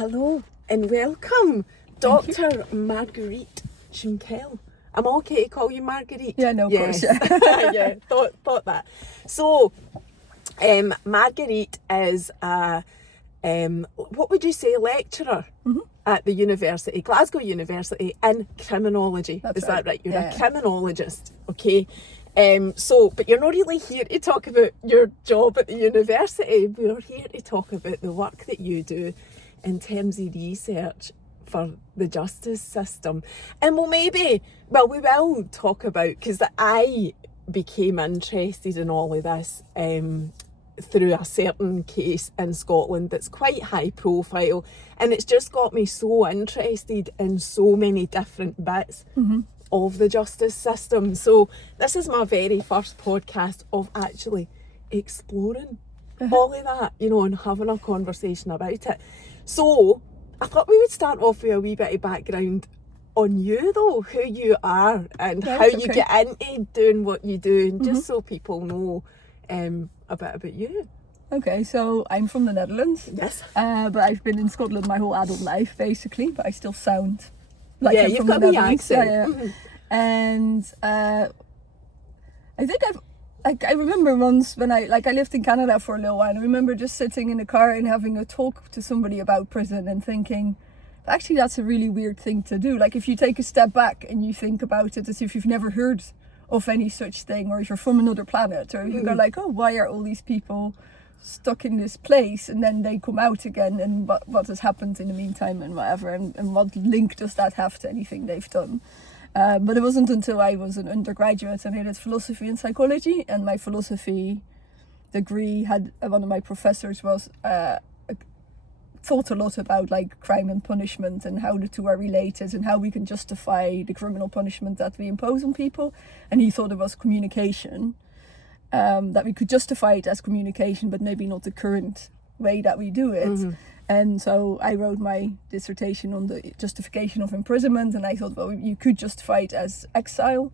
Hello and welcome, Dr. Marguerite Schinkel. I'm okay to call you Marguerite? Yeah, no, of course. Yeah, thought that. So, Marguerite is a, what would you say, lecturer at the university, Glasgow University, in criminology. That's Is that right? You're yeah. a criminologist, okay? But you're not really here to talk about your job at the university. We're here to talk about the work that you do in terms of research for the justice system. And we will talk about, because I became interested in all of this through a certain case in Scotland that's quite high profile, and it's just got me so interested in so many different bits of the justice system. So this is my very first podcast of actually exploring all of that, and having a conversation about it. So I thought we would start off with a wee bit of background on you, though, who you are and how you get into doing what you do, and just so people know a bit about you. Okay, so I'm from the Netherlands. Yes. But I've been in Scotland my whole adult life, basically, but I still sound like I'm you've from got the the Netherlands. accent. Yeah. And I think I remember once when I lived in Canada for a little while, and I remember just sitting in the car and having a talk to somebody about prison and thinking, actually, that's a really weird thing to do. Like, if you take a step back and you think about it as if you've never heard of any such thing, or if you're from another planet, or you go like, oh, why are all these people stuck in this place, and then they come out again, and what has happened in the meantime, and whatever, and what link does that have to anything they've done? But it wasn't until I was an undergraduate and I did philosophy and psychology, and my philosophy degree had one of my professors was thought a lot about like crime and punishment and how the two are related and how we can justify the criminal punishment that we impose on people. And he thought it was communication, that we could justify it as communication, but maybe not the current way that we do it. And so I wrote my dissertation on the justification of imprisonment, and I thought, well, you could justify it as exile,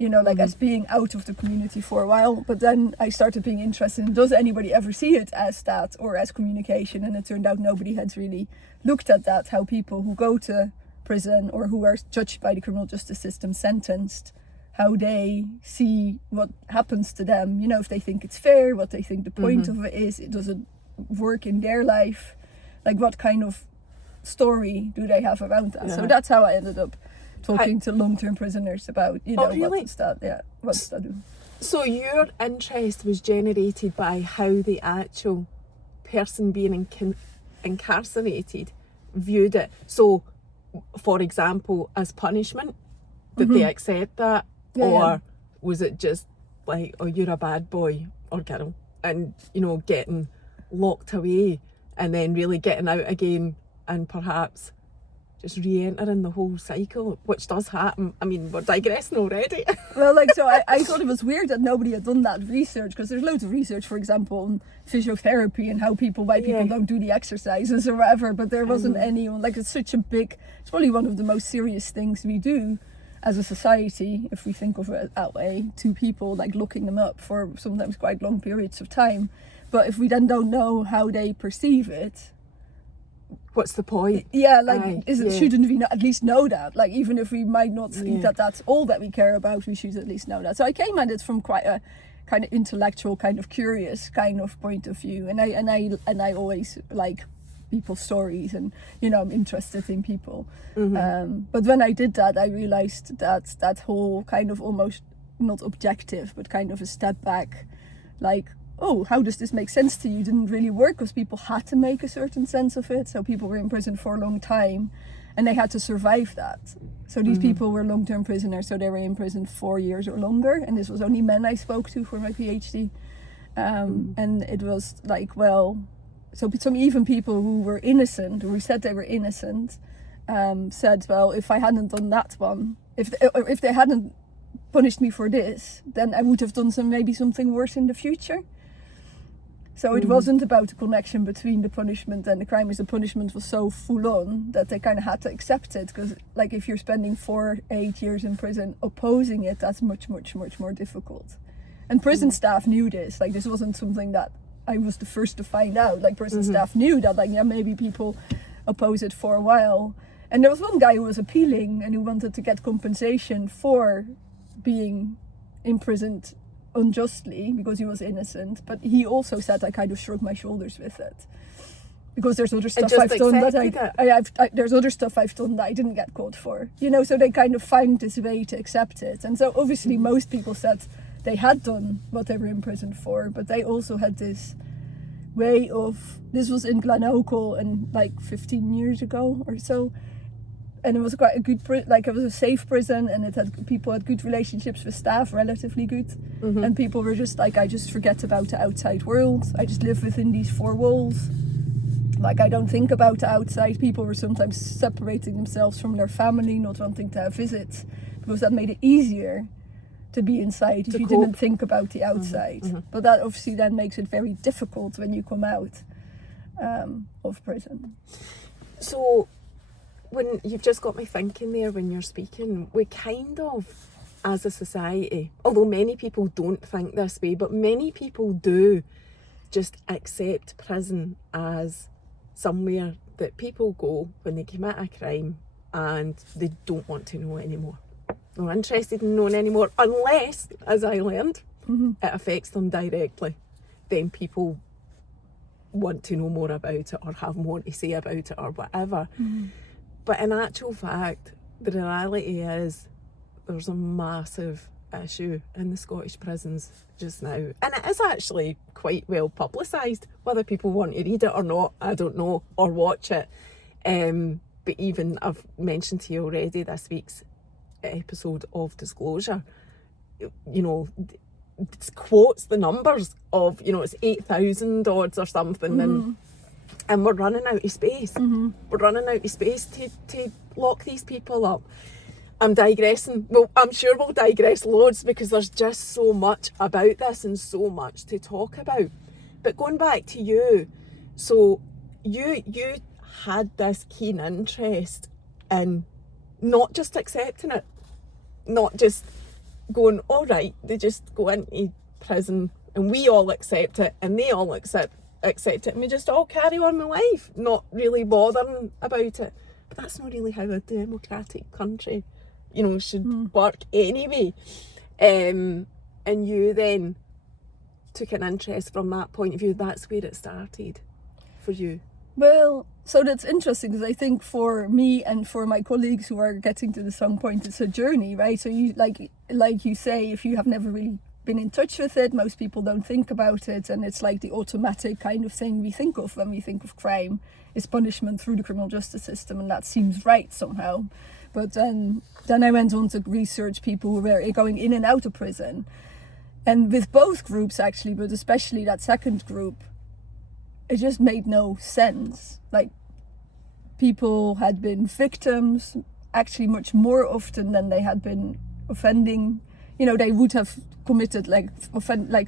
as being out of the community for a while. But then I started being interested in, does anybody ever see it as that or as communication? And it turned out nobody had really looked at that, how people who go to prison or who are judged by the criminal justice system, sentenced, how they see what happens to them, if they think it's fair, what they think the point of it is, does it work in their life? Like, what kind of story do they have around that? So that's how I ended up talking to long-term prisoners about, what does that do? So your interest was generated by how the actual person being incarcerated viewed it. So, for example, as punishment, did they accept that? Or was it just like, oh, you're a bad boy or girl, and, getting locked away and then really getting out again and perhaps just re-entering the whole cycle, which does happen. I mean, we're digressing already. Well, so I thought it was weird that nobody had done that research, because there's loads of research, for example, on physiotherapy and why people don't do the exercises or whatever, but there wasn't anyone, it's it's probably one of the most serious things we do as a society, if we think of it that way, to people, looking them up for sometimes quite long periods of time. But if we then don't know how they perceive it, what's the point? Yeah, shouldn't we at least know that? Even if we might not think that that's all that we care about, we should at least know that. So I came at it from quite a kind of intellectual, kind of curious kind of point of view, and I always like people's stories, and I'm interested in people. But when I did that, I realized that whole kind of almost not objective, but kind of a step back, oh, how does this make sense to you? Didn't really work, because people had to make a certain sense of it. So people were in prison for a long time and they had to survive that. So these people were long-term prisoners, so they were in prison 4 years or longer. And this was only men I spoke to for my PhD. And it was so some even people who were innocent, who said they were innocent, said, well, if I hadn't done that one, if they hadn't punished me for this, then I would have done maybe something worse in the future. So it wasn't about the connection between the punishment and the crime, as the punishment was so full on that they kind of had to accept it. Because if you're spending 8 years in prison opposing it, that's much, much, much more difficult. And prison staff knew this. This wasn't something that I was the first to find out. Prison staff knew that maybe people oppose it for a while. And there was one guy who was appealing and who wanted to get compensation for being imprisoned unjustly because he was innocent. But he also said, I kind of shrugged my shoulders with it. Because there's other stuff I've done that there's other stuff I've done that I didn't get caught for. You know, so they kind of found this way to accept it. And so obviously most people said they had done what they were imprisoned for, but they also had this way of, this was in Glasgow and like 15 years ago or so. And it was quite a good, it was a safe prison, and people had good relationships with staff, relatively good. Mm-hmm. And people were just like, I just forget about the outside world. I just live within these four walls. Like, I don't think about the outside. People were sometimes separating themselves from their family, not wanting to have visits, because that made it easier to be inside if you didn't think about the outside. Mm-hmm. But that obviously then makes it very difficult when you come out of prison. So, when you've just got me thinking there when you're speaking, we kind of, as a society, although many people don't think this way, but many people do just accept prison as somewhere that people go when they commit a crime and they don't want to know anymore. They're not interested in knowing anymore, unless, as I learned, mm-hmm. it affects them directly. Then people want to know more about it or have more to say about it or whatever. Mm-hmm. But in actual fact, the reality is there's a massive issue in the Scottish prisons just now. And it is actually quite well publicised. Whether people want to read it or not, I don't know, or watch it. But even, I've mentioned to you already this week's episode of Disclosure, you know, it quotes the numbers of, you know, it's 8,000 odds or something. Mm-hmm. And we're running out of space. Mm-hmm. We're running out of space to lock these people up. I'm digressing. Well, I'm sure we'll digress loads because there's just so much about this and so much to talk about. But going back to you, so you had this keen interest in not just accepting it, not just going, all right, they just go into prison and we all accept it and they all accept it and we just all carry on with life, not really bothering about it. But that's not really how a democratic country, you know, should work anyway. And you then took an interest from that point of view. That's where it started for you. Well, so that's interesting because I think for me and for my colleagues who are getting to the some point, it's a journey, right? So you like you say, if you have never really been in touch with it, most people don't think about it, and it's like the automatic kind of thing we think of when we think of crime is punishment through the criminal justice system, and that seems right somehow. But then I went on to research people who were going in and out of prison, and with both groups actually, but especially that second group, it just made no sense. Like, people had been victims actually much more often than they had been offending. You know, they would have committed like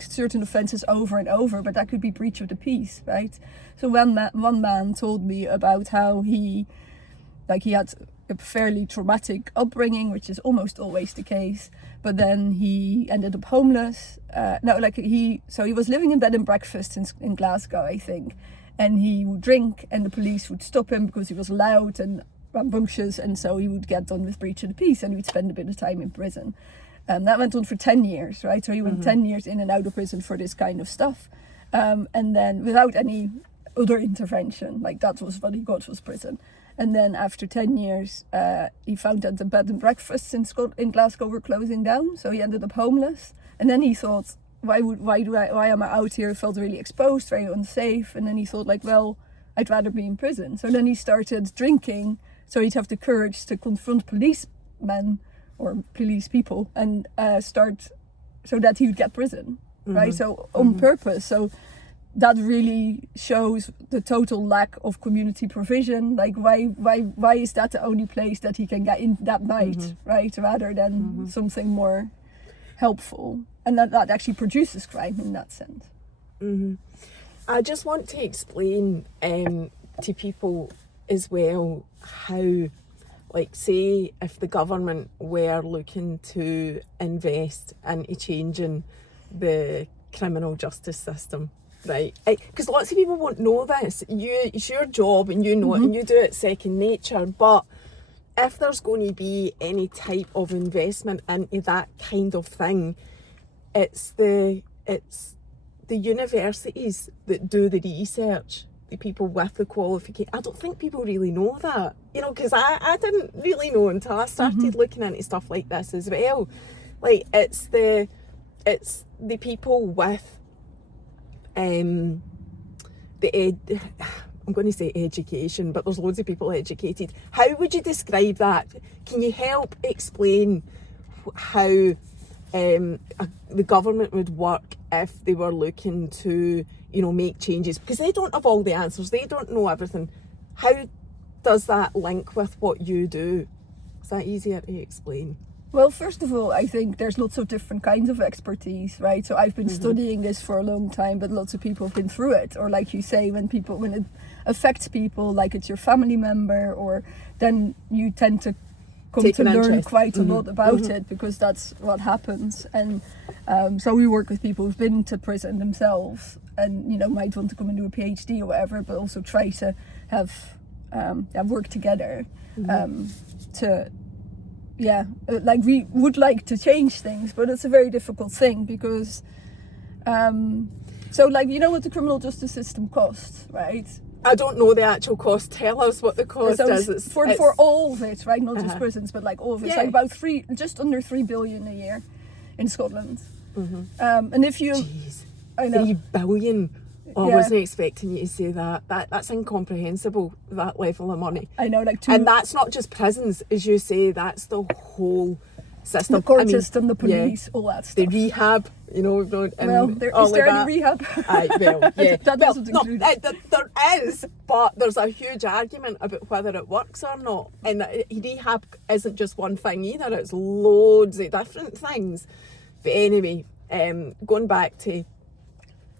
certain offences over and over, but that could be breach of the peace, right? So one man told me about how he had a fairly traumatic upbringing, which is almost always the case, but then he ended up homeless. He was living in bed and breakfast in Glasgow, I think, and he would drink and the police would stop him because he was loud and rambunctious, and so he would get done with breach of the peace and he would spend a bit of time in prison. That went on for 10 years, right? So he went 10 years in and out of prison for this kind of stuff. And then without any other intervention, like that was what he got, was prison. And then after 10 years, he found that the bed and breakfasts in Glasgow were closing down. So he ended up homeless. And then he thought, why am I out here? I felt really exposed, very unsafe. And then he thought like, well, I'd rather be in prison. So then he started drinking. So he'd have the courage to confront policemen or police people and start so that he would get prison, right? So on purpose. So that really shows the total lack of community provision. Like, why is that the only place that he can get in that night, right? Rather than something more helpful. And that actually produces crime in that sense. I just want to explain to people as well how, like, say if the government were looking to invest into changing the criminal justice system, Right, because lots of people won't know this. It's your job and you know it and you do it second nature, but if there's going to be any type of investment into that kind of thing, it's the universities that do the research, the people with the qualification. I don't think people really know that, because I didn't really know until I started looking into stuff like this as well. Like, it's the people with I'm going to say education, but there's loads of people educated. How would you describe that? Can you help explain how the government would work if they were looking to, make changes? Because they don't have all the answers. They don't know everything. How does that link with what you do? Is that easier to explain? Well, first of all, I think there's lots of different kinds of expertise, right? So I've been studying this for a long time, but lots of people have been through it. Or like you say, when it affects people, like it's your family member, or then you tend to come to learn quite a lot about it, because that's what happens. And so we work with people who've been to prison themselves and, might want to come and do a PhD or whatever, but also try to have work together like we would like to change things, but it's a very difficult thing because what the criminal justice system costs, right? I don't know the actual cost. Tell us what the cost is. For all of it, right? Not just prisons, but like all of it. It's like about just under 3 billion a year in Scotland. And if you, jeez, I know, 3 billion. I wasn't expecting you to say that. That's incomprehensible, that level of money. I know, and that's not just prisons, as you say, that's the whole system. The court system, the police, all that stuff. The rehab, is there any rehab? That doesn't include it. There is, but there's a huge argument about whether it works or not. And rehab isn't just one thing either, it's loads of different things. But anyway, going back to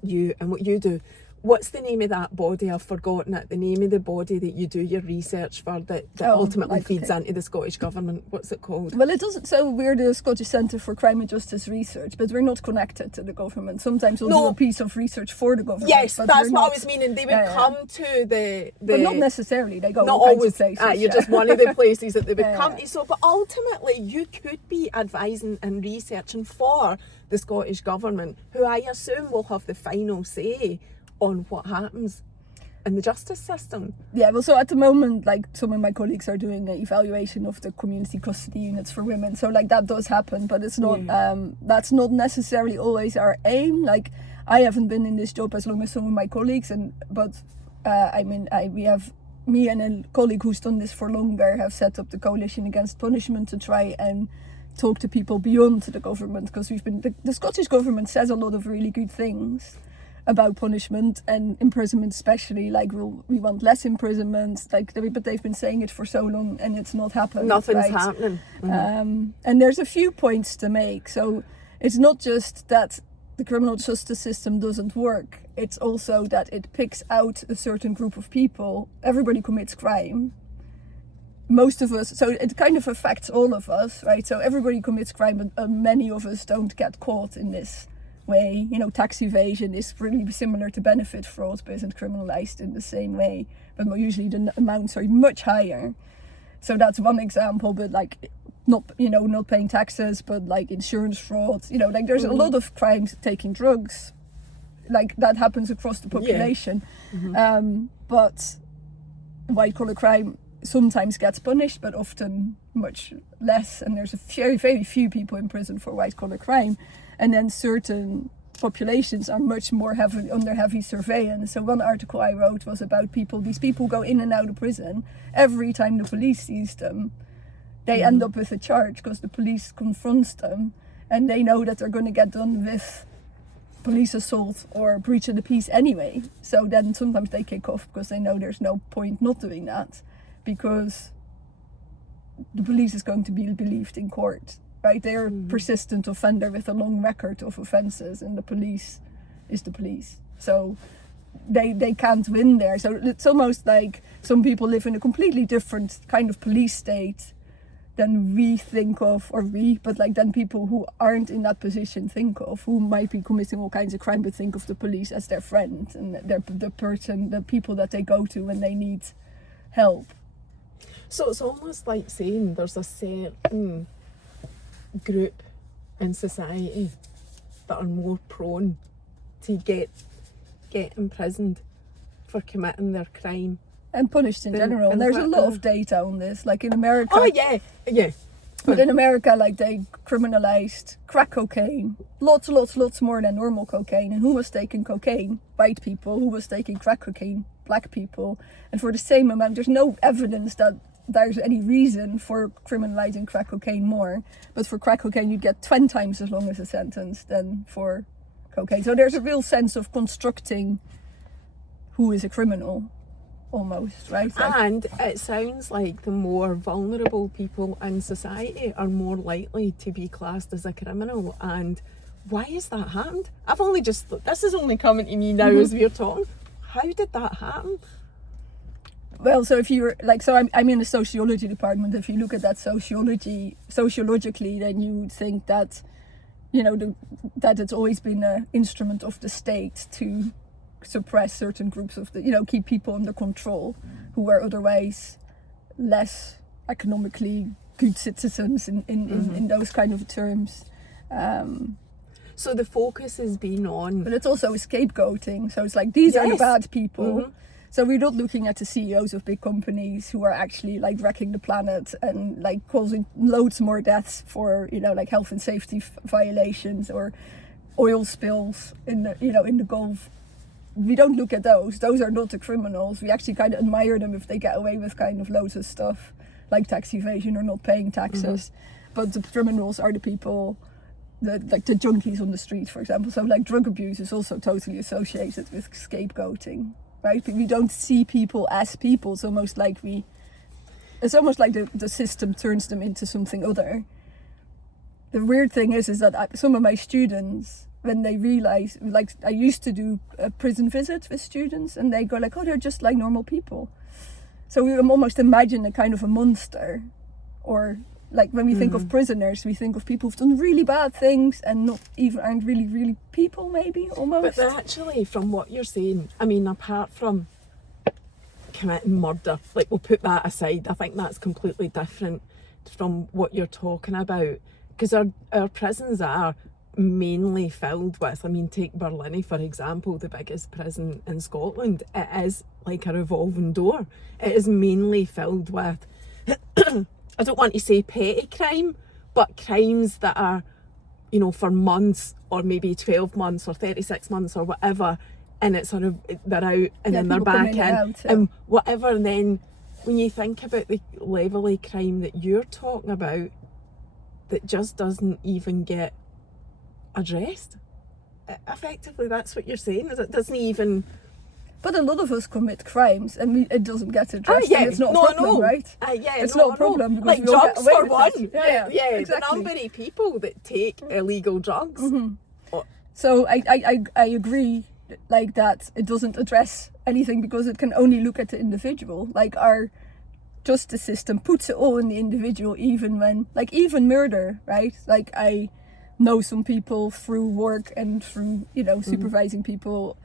you and what you do, what's the name of that body? I've forgotten it. The name of the body that you do your research for that ultimately feeds into the Scottish Government. What's it called? Well, it doesn't. So we're the Scottish Centre for Crime and Justice Research, but we're not connected to the government. Sometimes we'll do a piece of research for the government. Yes, that's what I was meaning. They would come to the... But not necessarily. They go not all always. Kinds of places. You're just one of the places that they would come to. So, but ultimately, you could be advising and researching for the Scottish Government, who I assume will have the final say on what happens in the justice system. Yeah, well, so at the moment, like, some of my colleagues are doing an evaluation of the community custody units for women. So, like, that does happen, but it's not, that's not necessarily always our aim. Like, I haven't been in this job as long as some of my colleagues, we have, me and a colleague who's done this for longer have set up the Coalition Against Punishment to try and talk to people beyond the government, because the Scottish Government says a lot of really good things about punishment and imprisonment especially, like we want less imprisonment, but they've been saying it for so long and it's not happening. Nothing's happening. And there's a few points to make. So it's not just that the criminal justice system doesn't work, it's also that it picks out a certain group of people. Everybody commits crime. Most of us, so it kind of affects all of us, right? So everybody commits crime, but many of us don't get caught in this way. Tax evasion is really similar to benefit fraud, but isn't criminalized in the same way. But usually the amounts are much higher. So that's one example. But like, not paying taxes, but like insurance fraud. There's a lot of crimes. Taking drugs, like that happens across the population. But white collar crime sometimes gets punished, but often much less. And there's very, very few people in prison for white collar crime. And then certain populations are much more under heavy surveillance. So one article I wrote was about these people go in and out of prison. Every time the police sees them, they end up with a charge because the police confronts them and they know that they're going to get done with police assault or breach of the peace anyway. So then sometimes they kick off because they know there's no point not doing that, because the police is going to be believed in court, right? They're a persistent offender with a long record of offences, and the police is the police. So they can't win there. So it's almost like some people live in a completely different kind of police state than we think of, but like than people who aren't in that position think of, who might be committing all kinds of crime, but think of the police as their friend and the people that they go to when they need help. So it's almost like saying there's a certain group in society that are more prone to get imprisoned for committing their crime. And punished in general. And there's a lot of data on this. Like in America. Oh, yeah. But in America, like they criminalized crack cocaine. Lots more than normal cocaine. And who was taking cocaine? White people. Who was taking crack cocaine? Black people. And for the same amount, there's no evidence that there's any reason for criminalizing crack cocaine more. But for crack cocaine, you get 10 times as long as a sentence than for cocaine. So there's a real sense of constructing who is a criminal. Almost, right? And it sounds like the more vulnerable people in society are more likely to be classed as a criminal. And why has that happened? This is only coming to me now as we're talking. How did that happen? Well, so if you're like, so I'm in the sociology department. If you look at that sociologically, then you would think that, that it's always been an instrument of the state to suppress certain groups of keep people under control who were otherwise less economically good citizens in those kind of terms. So the focus has been on... But it's also scapegoating. So it's like, these are the bad people. So we're not looking at the CEOs of big companies who are actually like wrecking the planet and like causing loads more deaths for, like health and safety violations or oil spills in the Gulf. We don't look at those. Those are not the criminals. We actually kind of admire them if they get away with kind of loads of stuff like tax evasion or not paying taxes. But the criminals are the people, like the junkies on the street, for example. So like drug abuse is also totally associated with scapegoating, right? But we don't see people as people. It's almost like the system turns them into something other. The weird thing is that some of my students, when they realize, like I used to do a prison visit with students and they go like, oh, they're just like normal people. So we almost imagine a kind of a monster, or like when we think of prisoners, we think of people who've done really bad things and not even aren't really, really people, maybe, almost. But actually, from what you're saying, I mean, apart from committing murder, like we'll put that aside, I think that's completely different from what you're talking about, because our prisons are mainly filled with, I mean, take Berlin for example, the biggest prison in Scotland. It is like a revolving door. It is mainly filled with I don't want to say petty crime, but crimes that are, for months or maybe 12 months or 36 months or whatever, and it's sort of they're out and then they're back in and whatever. And then when you think about the level of crime that you're talking about that just doesn't even get addressed, effectively that's what you're saying, is it doesn't even... But a lot of us commit crimes and it doesn't get addressed. And it's not a problem, right? It's not a problem because like we all drugs get away for with one. it. Exactly. Exactly. The number of people that take illegal drugs. So I agree, like that it doesn't address anything because it can only look at the individual. Like our justice system puts it all in the individual, even murder, right? Like I know some people through work and through supervising people,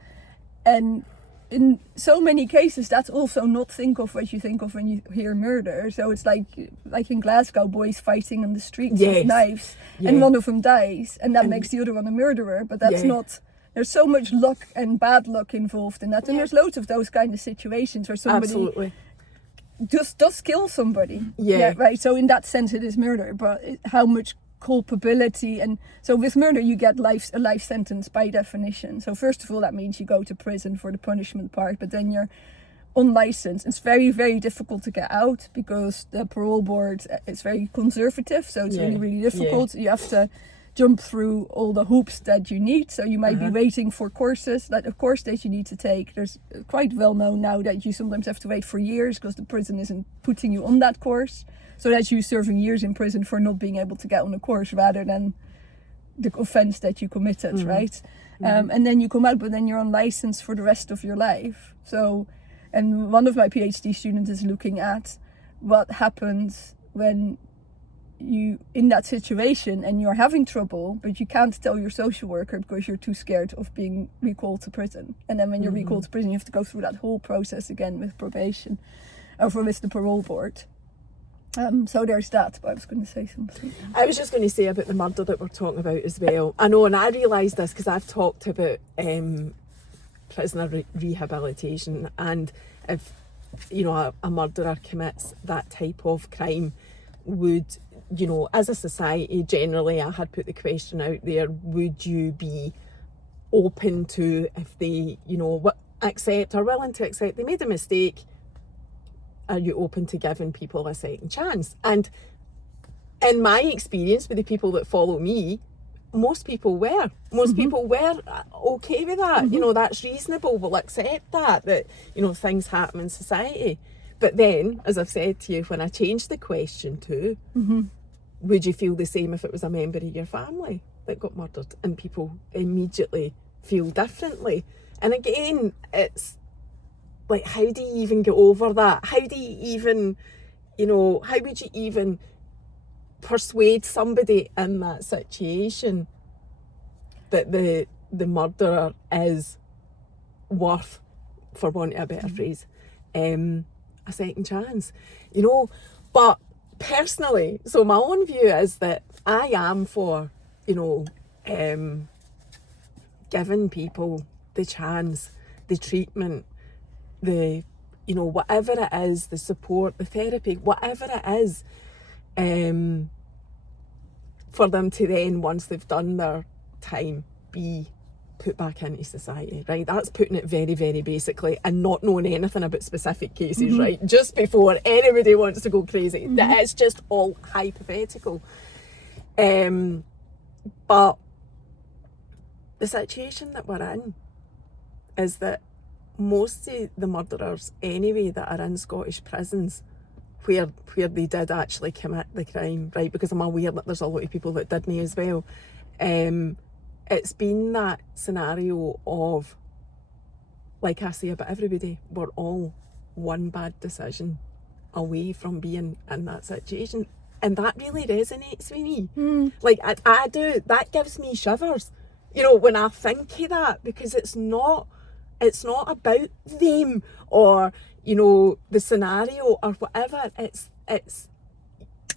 and in so many cases that's also not think of what you think of when you hear murder. So it's like in Glasgow, boys fighting on the streets with knives, and one of them dies, and that makes the other one a murderer. But that's not. There's so much luck and bad luck involved in that, and there's loads of those kind of situations where somebody just does kill somebody. Right. So in that sense, it is murder. But how much culpability? And so with murder you get a life sentence by definition. So first of all, that means you go to prison for the punishment part, but then you're unlicensed. It's very, very difficult to get out because the parole board is very conservative, so it's really, really difficult. You have to jump through all the hoops that you need. So you might be waiting for courses, like a course that you need to take. There's quite well known now that you sometimes have to wait for years because the prison isn't putting you on that course. So that's you serving years in prison for not being able to get on a course rather than the offense that you committed, right? And then you come out, but then you're on license for the rest of your life. So, and one of my PhD students is looking at what happens when you in that situation and you're having trouble, but you can't tell your social worker because you're too scared of being recalled to prison. And then when you're recalled to prison, you have to go through that whole process again with probation, or with the parole board. So there's that, but I was going to say something. I was just going to say about the murder that we're talking about as well. I know, and I realised this because I've talked about prisoner rehabilitation, and if a murderer commits that type of crime, would, as a society generally, I had put the question out there, would you be open to, if they accept or willing to accept they made a mistake, are you open to giving people a second chance? And in my experience with the people that follow me, most people were. Most people were okay with that. That's reasonable. We'll accept that things happen in society. But then, as I've said to you, when I changed the question to, would you feel the same if it was a member of your family that got murdered? And people immediately feel differently. And again, it's like, how do you even get over that? How do you even, how would you even persuade somebody in that situation that the murderer is worth, for want of a better phrase, a second chance? But personally, so my own view is that I am for, giving people the chance, the treatment, the whatever it is, the support, the therapy, whatever it is, for them to then, once they've done their time, be put back into society, right? That's putting it very, very basically, and not knowing anything about specific cases, right? Just before anybody wants to go crazy. It's just all hypothetical. But the situation that we're in is that most of the murderers anyway that are in Scottish prisons where they did actually commit the crime, right, because I'm aware that there's a lot of people that didn't as well, it's been that scenario of, like I say about everybody, we're all one bad decision away from being in that situation. And that really resonates with me. Like I do, that gives me shivers, when I think of that, because it's not about them or, the scenario or whatever. It's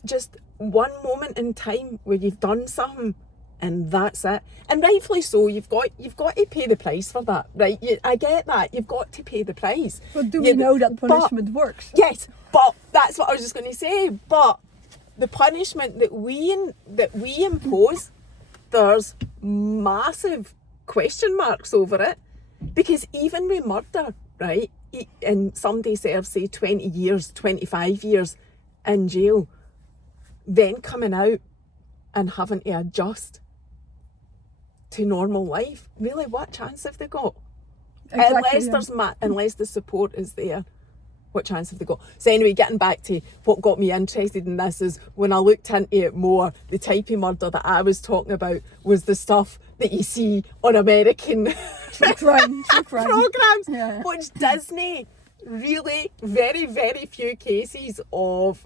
just one moment in time where you've done something and that's it. And rightfully so, you've got to pay the price for that, right? I get that. You've got to pay the price. But do we know that punishment works? Yes, but that's what I was just going to say. But the punishment that we impose, there's massive question marks over it. Because even with murder, right, and somebody serves, say, 20 years, 25 years in jail, then coming out and having to adjust to normal life, really, what chance have they got? Exactly, Unless the support is there, what chance have they got? So anyway, getting back to what got me interested in this is when I looked into it more, the type of murder that I was talking about was the stuff that you see on American true crime programs, yeah. Which Disney really, very, very few cases of,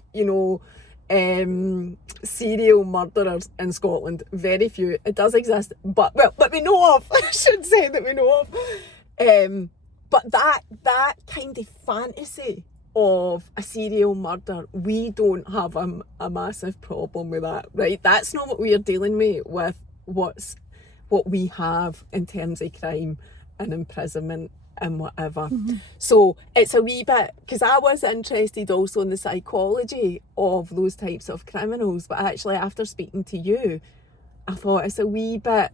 serial murderers in Scotland. Very few. It does exist, but we know of. I should say that we know of. But that kind of fantasy of a serial murder, we don't have a massive problem with that, right? That's not what we are dealing with what we have in terms of crime and imprisonment and whatever. So it's a wee bit, because I was interested also in the psychology of those types of criminals, but actually after speaking to you, I thought it's a wee bit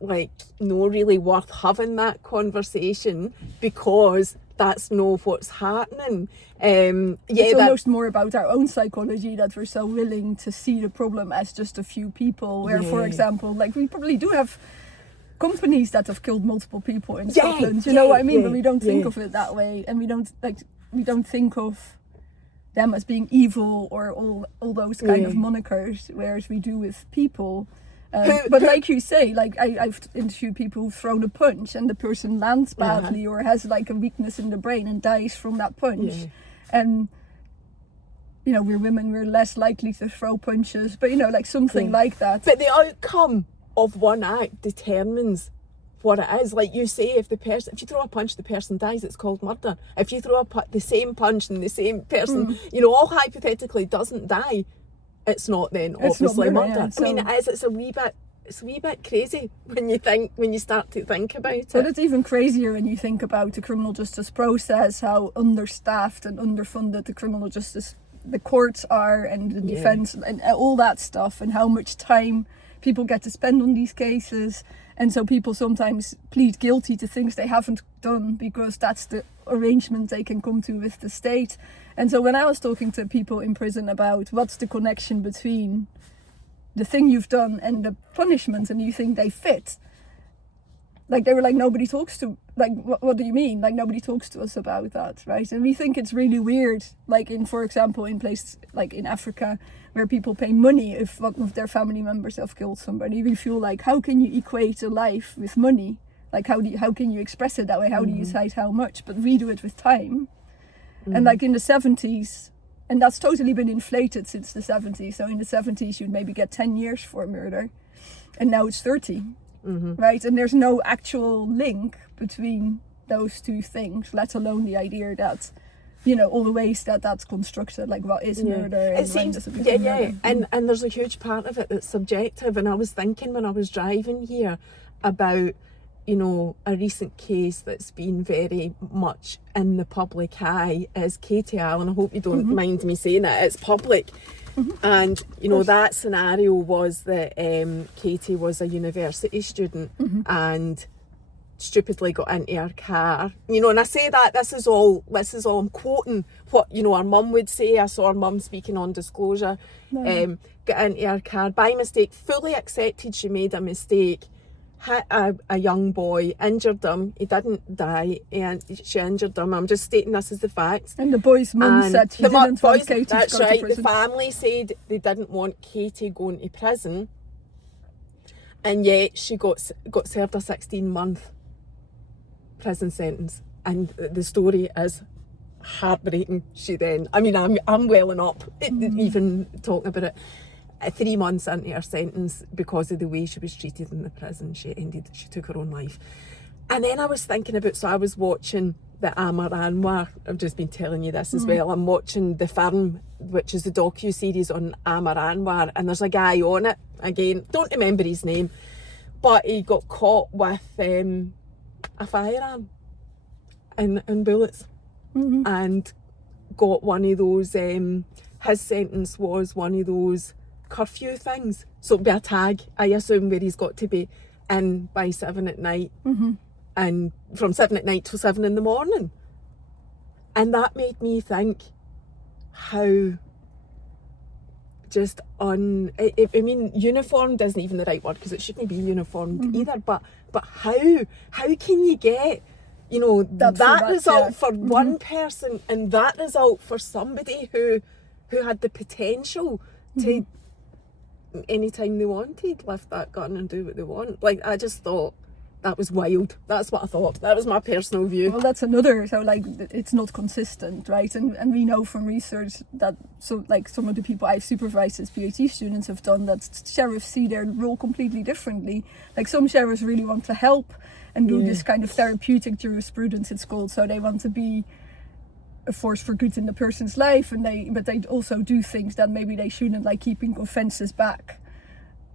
like no really worth having that conversation, because that's not what's happening. It's almost more about our own psychology, that we're so willing to see the problem as just a few people, where for example, like we probably do have companies that have killed multiple people in Scotland, you know what I mean? But we don't think of it that way, and we don't think of them as being evil or all those kind of monikers, whereas we do with people. But like you say, like I've interviewed people who've thrown a punch and the person lands badly or has like a weakness in the brain and dies from that punch. And you know, we're women, we're less likely to throw punches, but, you know, like something like that. But the outcome of one act determines what it is. Like you say, if you throw a punch, the person dies, it's called murder. If you throw the same punch and the same person, you know, all hypothetically doesn't die, it's not then obviously murder. Yeah, so, I mean, it's a wee bit crazy when you start to think about it. But it's even crazier when you think about the criminal justice process, how understaffed and underfunded the courts are, and the defence and all that stuff, and how much time people get to spend on these cases. And so people sometimes plead guilty to things they haven't done because that's the arrangement they can come to with the state. And so when I was talking to people in prison about what's the connection between the thing you've done and the punishment, and you think they fit, like they were like, nobody talks to, like, what do you mean? Like, nobody talks to us about that, right? And we think it's really weird, like for example, in places like in Africa, where people pay money if one of their family members have killed somebody. We feel like, how can you equate a life with money? Like, how can you express it that way? How do you cite how much? But we do it with time. And like in the 70s, and that's totally been inflated since the 70s. So in the 70s, you'd maybe get 10 years for murder, and now it's 30, right? And there's no actual link between those two things, let alone the idea that, you know, all the ways that that's constructed, like what is murder and when does it become murder. And there's a huge part of it that's subjective. And I was thinking when I was driving here about, you know, a recent case that's been very much in the public eye is Katie Allen. I hope you don't mind me saying it. It's public. And, you know, that scenario was that Katie was a university student and stupidly got into her car. You know, and I say that this is all I'm quoting what, you know, our mum would say. I saw her mum speaking on Disclosure. Got into her car by mistake, fully accepted she made a mistake, hit a young boy, injured him. He didn't die, and she injured him. I'm just stating this as the facts. And the boy's mum said he didn't want Katie to go to prison. That's right. The family said they didn't want Katie going to prison, and yet she got served a 16-month prison sentence. And the story is heartbreaking. I'm welling up even talking about it. 3 months into her sentence, because of the way she was treated in the prison, she took her own life. And then I was thinking about, so I was watching the Amar Anwar. I've just been telling you this as well. I'm watching The Firm, which is the docu-series on Amar Anwar, and there's a guy on it, again, don't remember his name, but he got caught with a firearm and bullets, and got one of those, his sentence was one of those curfew things, so it'll be a tag, I assume, where he's got to be in by 7 at night, and from 7 at night till 7 in the morning. And that made me think how just I mean, uniformed isn't even the right word, because it shouldn't be uniformed either, but how can you get, you know, that result for one person and that result for somebody who had the potential to, anytime they wanted, lift that gun and do what they want. Like, I just thought that was wild. That's what I thought. That was my personal view. Well, that's another, so like, it's not consistent, right? And we know from research that some of the people I've supervised as PhD students have done, that sheriffs see their role completely differently. Like, some sheriffs really want to help and do this kind of therapeutic jurisprudence, it's called. So they want to be a force for good in the person's life, but they also do things that maybe they shouldn't, like keeping offences back,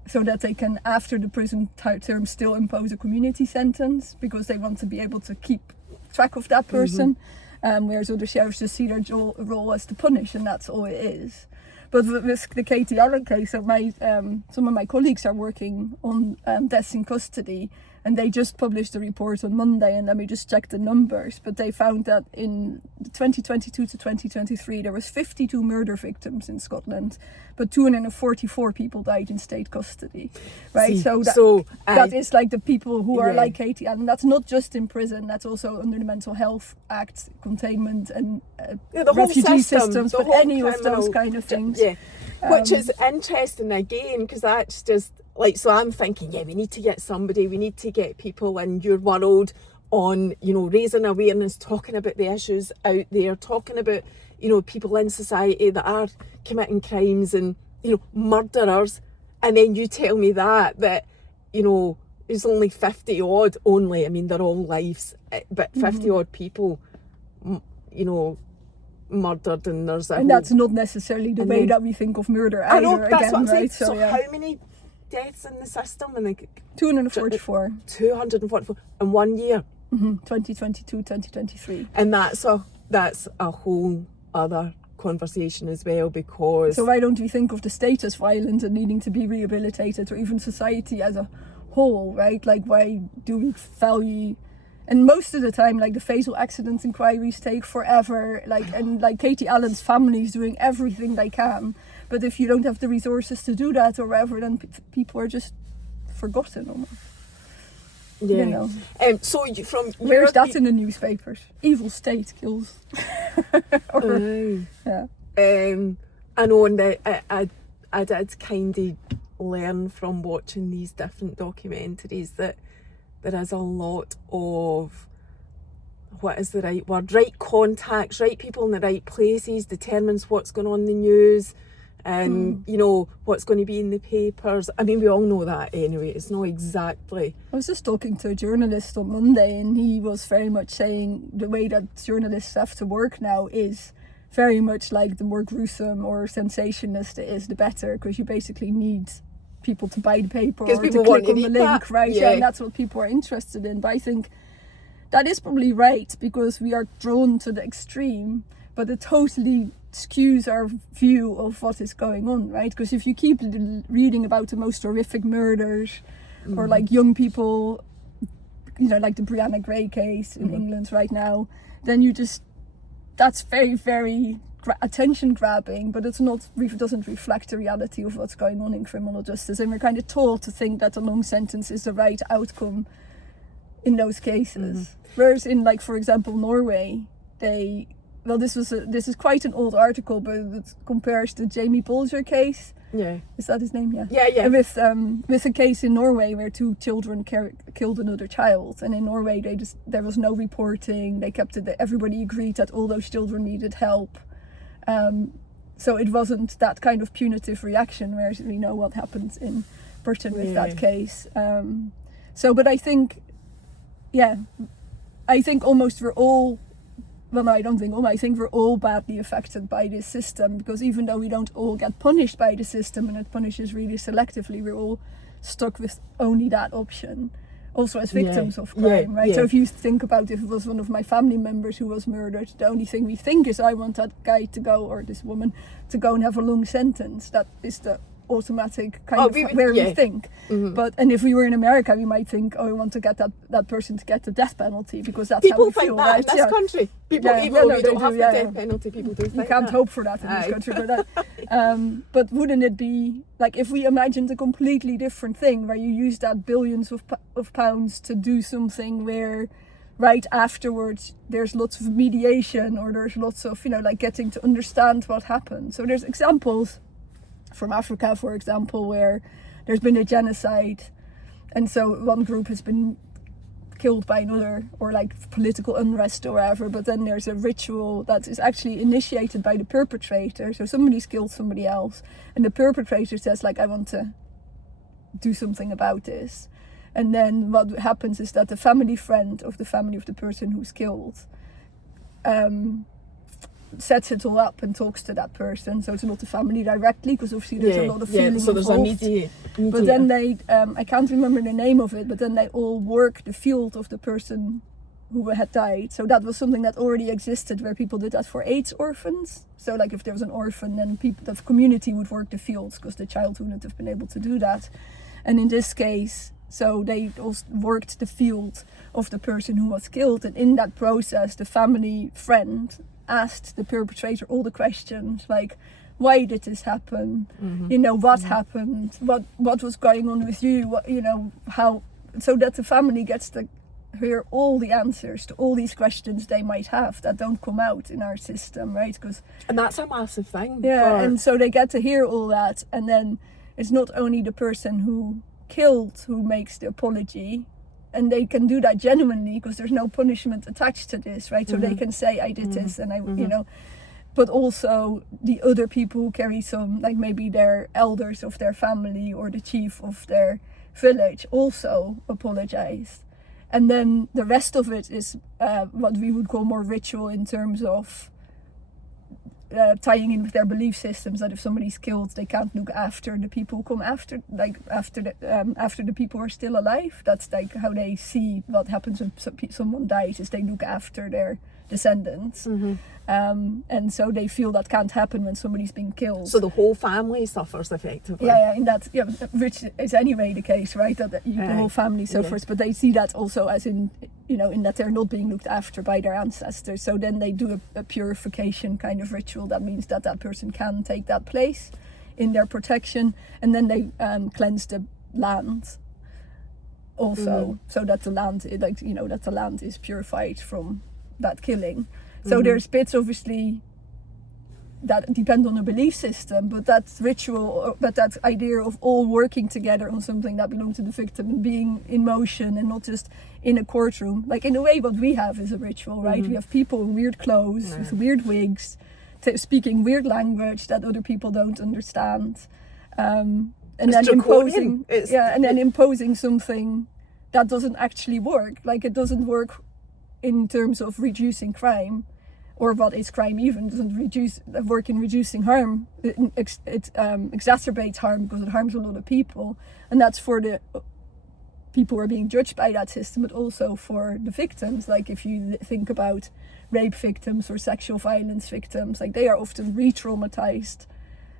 so that they can, after the prison term, still impose a community sentence, because they want to be able to keep track of that person. Whereas other sheriffs just see their role as to punish, and that's all it is. But with the Katie Allen case, some of my colleagues are working on deaths in custody, and they just published a report on Monday, and let me just check the numbers. But they found that in 2022 to 2023, there was 52 murder victims in Scotland, but 244 people died in state custody, right? That is like the people who are like Katie, and that's not just in prison, that's also under the Mental Health Act, containment and the refugee whole systems, but any of those kind of things. Which is interesting again, because that's just, like, so I'm thinking, we need to get people in your world on, you know, raising awareness, talking about the issues out there, talking about, you know, people in society that are committing crimes and, you know, murderers, and then you tell me that, you know, there's only 50 odd only, I mean, they're all lives, but 50 odd people, you know, murdered, and there's a and whole, that's not necessarily the way that we think of murder either. I know, that's again, what I'm saying. right? So how many deaths in the system? And like 244. 244 in 1 year. 2022, 2023. And that's a whole other conversation as well, because So why don't we think of the state as violent and needing to be rehabilitated, or even society as a whole, right? Like, why do we value? And most of the time, like, the fatal accident inquiries take forever, like, and like Katie Allen's family is doing everything they can, but if you don't have the resources to do that or whatever, then people are just forgotten almost. yeah. You know. So from Where's that in the newspapers? Evil state kills. Yeah. I know, and I did kind of learn from watching these different documentaries that there is a lot of, what is the right word, right contacts, right people in the right places determines what's going on in the news, and you know, what's going to be in the papers. I mean, we all know that anyway. It's not exactly. I was just talking to a journalist on Monday, and he was very much saying the way that journalists have to work now is very much like the more gruesome or sensationalist it is, the better, because you basically need people to buy the paper or to click on the link, right? Yeah, and that's what people are interested in. But I think that is probably right, because we are drawn to the extreme, but it totally skews our view of what is going on, right? Because if you keep reading about the most horrific murders, or like young people, you know, like the Brianna Gray case in England right now, then you just, that's very, very attention grabbing, but it doesn't reflect the reality of what's going on in criminal justice. And we're kind of told to think that a long sentence is the right outcome in those cases. Whereas in, like, for example, Norway, this is quite an old article, but it compares the Jamie Bulger case. Yeah. Is that his name? Yeah. Yeah. With a case in Norway where 2 children killed another child, and in Norway there was no reporting. They kept it. Everybody agreed that all those children needed help. So it wasn't that kind of punitive reaction, whereas we know what happened in Britain with that case. But I think, almost we're all. Well, no, I don't think I think we're all badly affected by this system, because even though we don't all get punished by the system, and it punishes really selectively, we're all stuck with only that option, also as victims of crime, right? So if you think about, if it was one of my family members who was murdered, the only thing we think is, I want that guy to go, or this woman, to go and have a long sentence. That is the automatic kind of where we think. But and if we were in America, we might think, I want to get that person to get the death penalty, because that's people how we think feel, that right? in this country. People, even though we don't have the death penalty, people do think you can't hope for that in this country. But wouldn't it be like, if we imagined a completely different thing, where you use that billions of pounds to do something where right afterwards there's lots of mediation, or there's lots of, you know, like getting to understand what happened. So there's examples from Africa, for example, where there's been a genocide, and so one group has been killed by another, or like political unrest or whatever, but then there's a ritual that is actually initiated by the perpetrator. So somebody's killed somebody else, and the perpetrator says, like, I want to do something about this. And then what happens is that the family friend of the person who's killed sets it all up and talks to that person. So it's not the family directly, because obviously there's a lot of feelings so there's involved. a mediator. But then they, I can't remember the name of it, but then they all work the field of the person who had died. So that was something that already existed, where people did that for AIDS orphans. So like, if there was an orphan, then the community would work the fields, because the child wouldn't have been able to do that. And in this case, so they also worked the field of the person who was killed, and in that process, the family friend asked the perpetrator all the questions, like, why did this happen? You know, what happened? What was going on with you? What, you know, how? So that the family gets to hear all the answers to all these questions they might have that don't come out in our system, right? And that's a massive thing. And so they get to hear all that, and then it's not only the person who killed who makes the apology, and they can do that genuinely, because there's no punishment attached to this, right? So they can say, I did this, and I, you know, but also the other people who carry some, like maybe their elders of their family or the chief of their village also apologized. And then the rest of it is what we would call more ritual in terms of tying in with their belief systems, that if somebody's killed, they can't look after the people who come after, like after the people who are still alive. That's like how they see what happens when someone dies, is they look after their descendants. And so they feel that can't happen when somebody's been killed. So the whole family suffers effectively. Which is anyway the case, right? That the whole family suffers, but they see that also as in that they're not being looked after by their ancestors. So then they do a purification kind of ritual. That means that person can take that place in their protection, and then they cleanse the land also, so that the land, that the land is purified from that killing. So there's bits obviously that depend on a belief system, but that ritual, but that idea of all working together on something that belongs to the victim and being in motion and not just in a courtroom. Like in a way what we have is a ritual, right? We have people in weird clothes with weird wigs, speaking weird language that other people don't understand. And then imposing something that doesn't actually work. Like it doesn't work in terms of reducing crime, or what is crime even, doesn't work in reducing harm. It exacerbates harm because it harms a lot of people, and that's for the people who are being judged by that system, but also for the victims. Like if you think about rape victims or sexual violence victims, like they are often re-traumatized,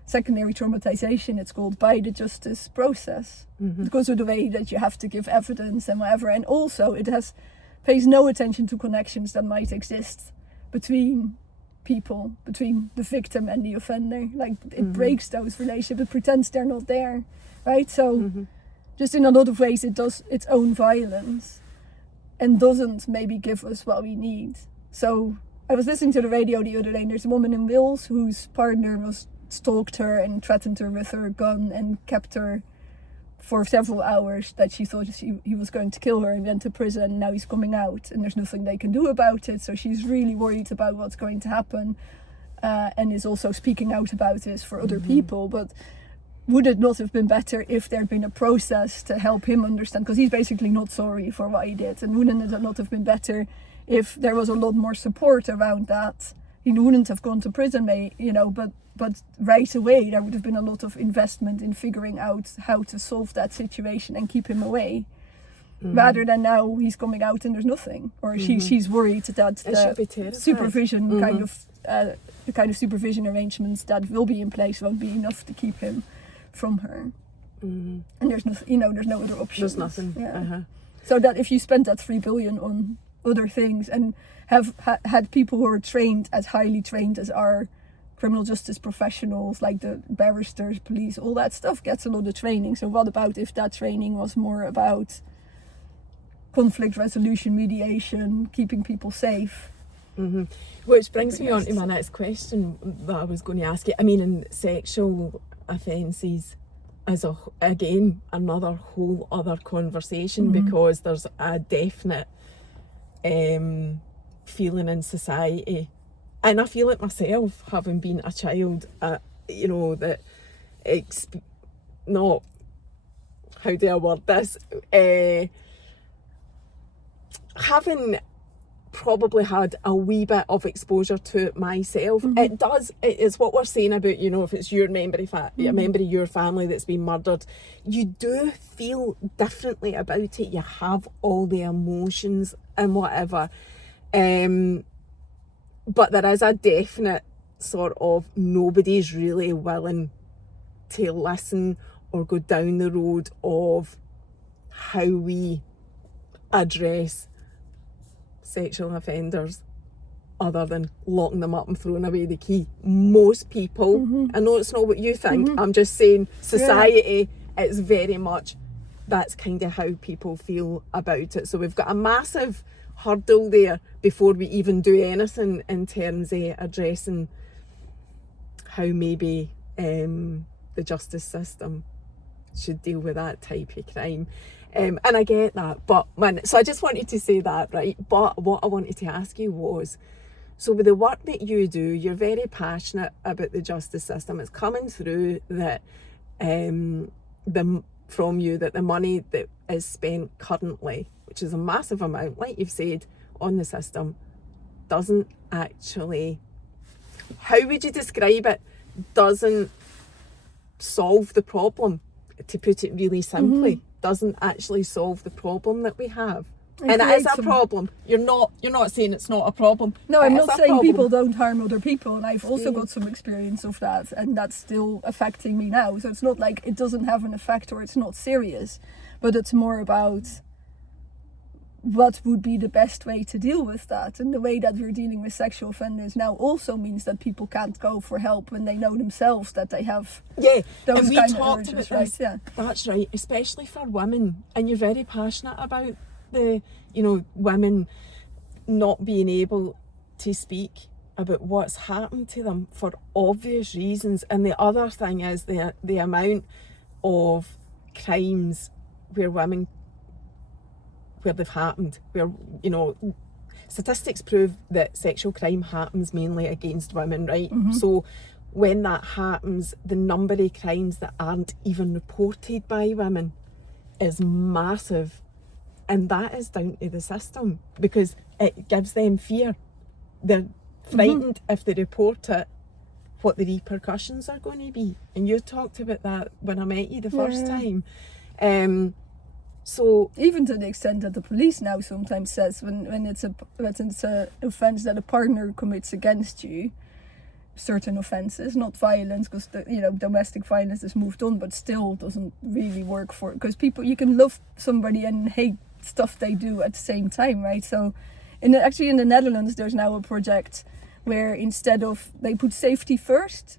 secondary traumatization it's called, by the justice process, because of the way that you have to give evidence and whatever. And also it pays no attention to connections that might exist between people, between the victim and the offender. Like it breaks those relationships, it pretends they're not there, right? So just in a lot of ways it does its own violence and doesn't maybe give us what we need. So I was listening to the radio the other day, and there's a woman in Wales whose partner stalked her and threatened her with her gun and kept her for several hours, that she thought he was going to kill her, and went to prison, and now he's coming out and there's nothing they can do about it. So she's really worried about what's going to happen, and is also speaking out about this for other people. But would it not have been better if there'd been a process to help him understand, because he's basically not sorry for what he did, and wouldn't it not have been better if there was a lot more support around that? He wouldn't have gone to prison, but right away there would have been a lot of investment in figuring out how to solve that situation and keep him away, rather than now he's coming out and there's nothing, or she's worried that the supervision the kind of supervision arrangements that will be in place won't be enough to keep him from her. And there's nothing, there's no other option. There's nothing. So that if you spend that 3 billion on other things and have had people who are trained as highly trained as our criminal justice professionals, like the barristers, police, all that stuff gets a lot of training. So what about if that training was more about conflict resolution, mediation, keeping people safe? Which brings me on to my next question that I was going to ask you. I mean, in sexual offences, again, another whole other conversation, because there's a definite feeling in society, and I feel it myself, having been a child, that not, how do I word this, having probably had a wee bit of exposure to it myself. It's what we're saying about, if it's your member of your family that's been murdered, you do feel differently about it. You have all the emotions and whatever, but there is a definite sort of, nobody's really willing to listen or go down the road of how we address sexual offenders other than locking them up and throwing away the key. Most people, I know it's not what you think, I'm just saying society, it's very much, that's kind of how people feel about it. So we've got a massive hurdle there before we even do anything in terms of addressing how maybe the justice system should deal with that type of crime. And I get that, but so I just wanted to say that, right? But what I wanted to ask you was, So with the work that you do, you're very passionate about the justice system. It's coming through that from you that the money that is spent currently, which is a massive amount, like you've said, on the system, doesn't actually, how would you describe it, doesn't solve the problem, to put it really simply. Doesn't actually solve the problem that we have. And it is a problem. You're not saying it's not a problem. No, I'm It not is a saying problem. people don't harm other people, and I've also got some experience of that, and that's still affecting me now. So it's not like it doesn't have an effect or it's not serious, but it's more about what would be the best way to deal with that. And the way that we're dealing with sexual offenders now also means that people can't go for help when they know themselves that they have those and we kind of talked urges, about this. right? Yeah. That's right, especially for women. And you're very passionate about the, women not being able to speak about what's happened to them for obvious reasons. And the other thing is the amount of crimes where they've happened, where, statistics prove that sexual crime happens mainly against women, right? So when that happens, the number of crimes that aren't even reported by women is massive. And that is down to the system, because it gives them fear. They're frightened if they report it, what the repercussions are going to be. And you talked about that when I met you the first time. So even to the extent that the police now sometimes says when it's a offence that a partner commits against you, certain offences, not violence, because domestic violence is moved on, but still doesn't really work for, because you can love somebody and hate stuff they do at the same time, right? So in the Netherlands there's now a project where instead of, they put safety first,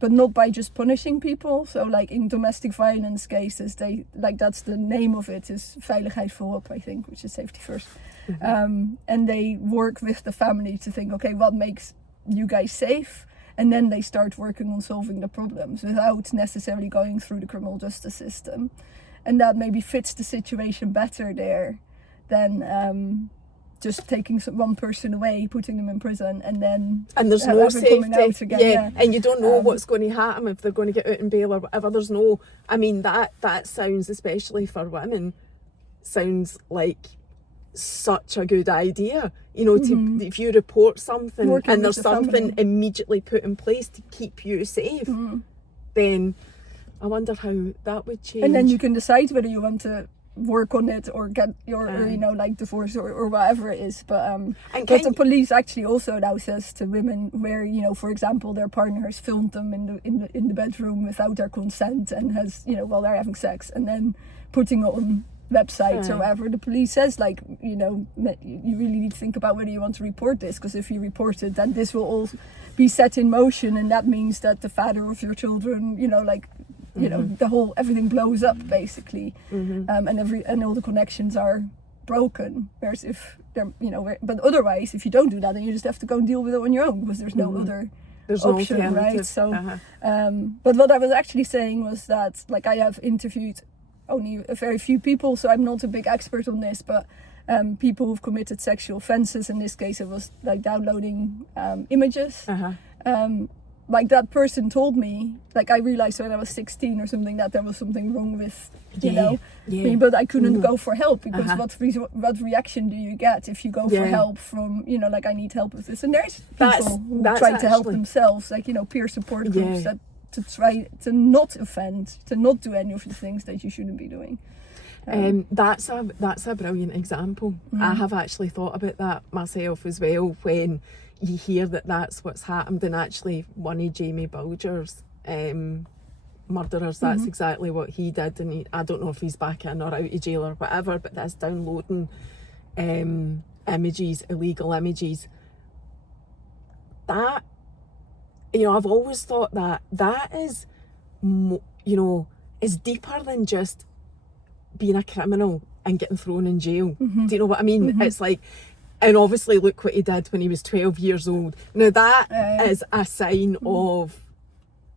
but not by just punishing people. So like in domestic violence cases, they, like, that's the name of it, is veiligheid voorop, I think, which is safety first. And they work with the family to think, okay, what makes you guys safe? And then they start working on solving the problems without necessarily going through the criminal justice system. And that maybe fits the situation better there than just taking one person away, putting them in prison, and there's no coming out safety. again. And you don't know what's going to happen, if they're going to get out in bail or whatever. There's no, that sounds, especially for women, sounds like such a good idea. If you report something Working and with there's the something family immediately put in place to keep you safe, then I wonder how that would change. And then you can decide whether you want to work on it or get your divorce or whatever it is, but the police actually also now says to women where, for example, their partner has filmed them in the bedroom without their consent and has, while they're having sex, and then putting it on websites or whatever, the police says, like, you really need to think about whether you want to report this, because if you report it, then this will all be set in motion, and that means that the father of your children, the whole, everything blows up basically, and all the connections are broken. Whereas if they're, but otherwise, if you don't do that, then you just have to go and deal with it on your own, because there's no other option, right? So, but what I was actually saying was that, like, I have interviewed only a very few people, so I'm not a big expert on this, but people who've committed sexual offences. In this case, it was like downloading images. Like, that person told me, like, I realized when I was 16 or something that there was something wrong with, me, but I couldn't go for help, because what reaction do you get if you go for help from, like, I need help with this? And there's people who try to help themselves, like, peer support groups that to try to not offend, to not do any of the things that you shouldn't be doing. That's a brilliant example. I have actually thought about that myself as well, when you hear that that's what's happened. And actually one of Jamie Bulger's murderers, that's exactly what he did. And I don't know if he's back in or out of jail or whatever, but that's downloading images, illegal images. That, I've always thought that is, is deeper than just being a criminal and getting thrown in jail. Do you know what I mean? It's like, and obviously look what he did when he was 12 years old. Now that is a sign of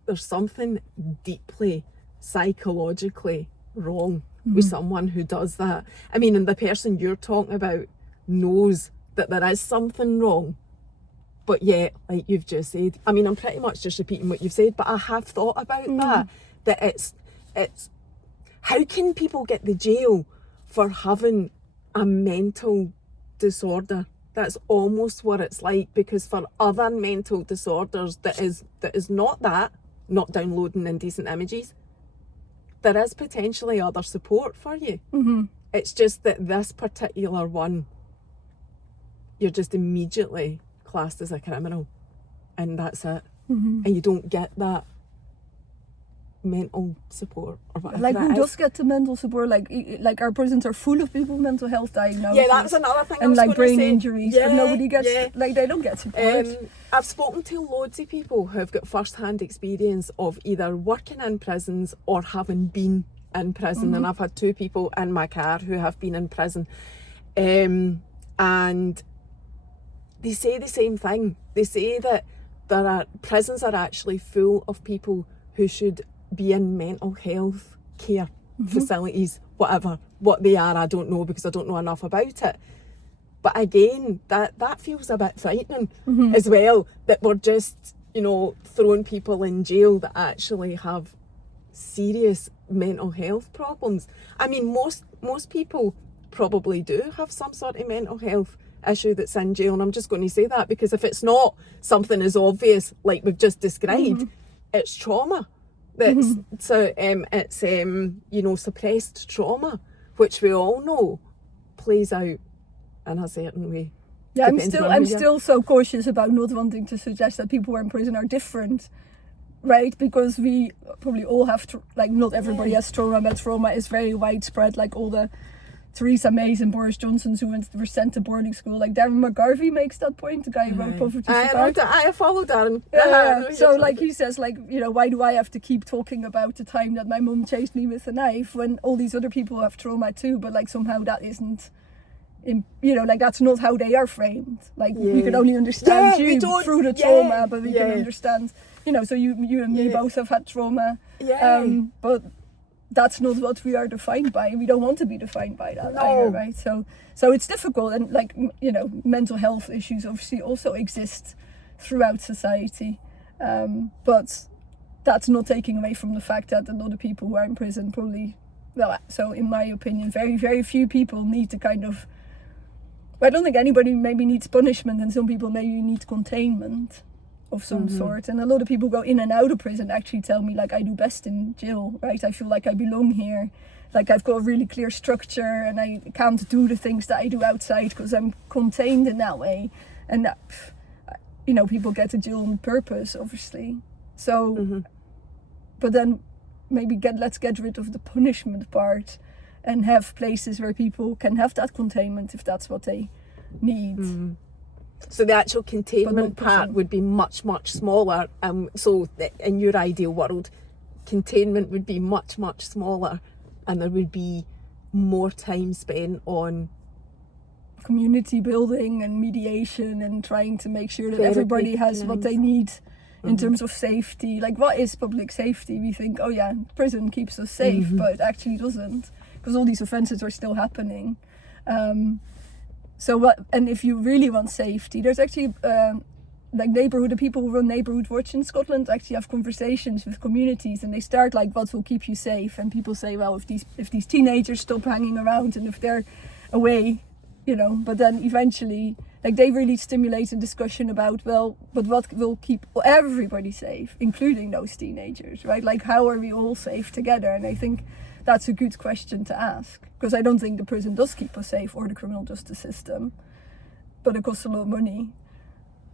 there's something deeply psychologically wrong with someone who does that. And the person you're talking about knows that there is something wrong, But yet, like you've just said, I mean, I'm pretty much just repeating what you've said, but I have thought about that it's how can people get the jail for having a mental disorder? That's almost what it's like, because for other mental disorders that is not downloading indecent images, there is potentially other support for you. It's just that this particular one, you're just immediately classed as a criminal, and that's it. And you don't get that mental support or whatever. Like, who does get the mental support? Like our prisons are full of people with mental health diagnoses. Yeah, that's another thing. And like brain say. injuries, yeah, but nobody gets yeah. like they don't get support. I've spoken to loads of people who have got first-hand experience of either working in prisons or having been in prison, and I've had 2 people in my car who have been in prison, and they say the same thing. They say that prisons are actually full of people who should be in mental health care facilities, whatever. What they are, I don't know, because I don't know enough about it. But again, that feels a bit frightening as well, that we're just, throwing people in jail that actually have serious mental health problems. I mean, most people probably do have some sort of mental health issue that's in jail, and I'm just going to say that because if it's not something as obvious like we've just described, it's trauma. That's it's suppressed trauma, which we all know plays out in a certain way. Yeah, I'm still so cautious about not wanting to suggest that people who are in prison are different, right? Because we probably all have not everybody has trauma, but trauma is very widespread. Like all the Theresa Mays and Boris Johnsons who were sent to boarding school. Like Darren McGarvey makes that point, the guy who wrote Poverty Survived. I follow Darren. So he says, why do I have to keep talking about the time that my mum chased me with a knife when all these other people have trauma too, but somehow that isn't, that's not how they are framed. We can only understand you through the trauma, but we can understand, so you and me both have had trauma. But that's not what we are defined by, and we don't want to be defined by that either, right? So it's difficult, and mental health issues obviously also exist throughout society, but that's not taking away from the fact that a lot of people who are in prison probably, so in my opinion, very, very few people need to I don't think anybody maybe needs punishment, and some people maybe need containment of some sort, and a lot of people go in and out of prison actually tell me I do best in jail, right? I feel like I belong here, I've got a really clear structure, and I can't do the things that I do outside because I'm contained in that way. And that, people get to jail on purpose, obviously. So but then maybe let's get rid of the punishment part and have places where people can have that containment if that's what they need. So the actual containment part would be much, much smaller. So in your ideal world, containment would be much, much smaller, and there would be more time spent on community building and mediation and trying to make sure that everybody has what they need in terms of safety. What is public safety? We think, prison keeps us safe, but it actually doesn't, because all these offences are still happening. And if you really want safety, there's actually the people who run Neighbourhood Watch in Scotland actually have conversations with communities, and they start what will keep you safe, and people say, well, if these teenagers stop hanging around and if they're away, but then eventually they really stimulate a discussion about, but what will keep everybody safe, including those teenagers, right? How are we all safe together? And I think that's a good question to ask, because I don't think the prison does keep us safe, or the criminal justice system, but it costs a lot of money.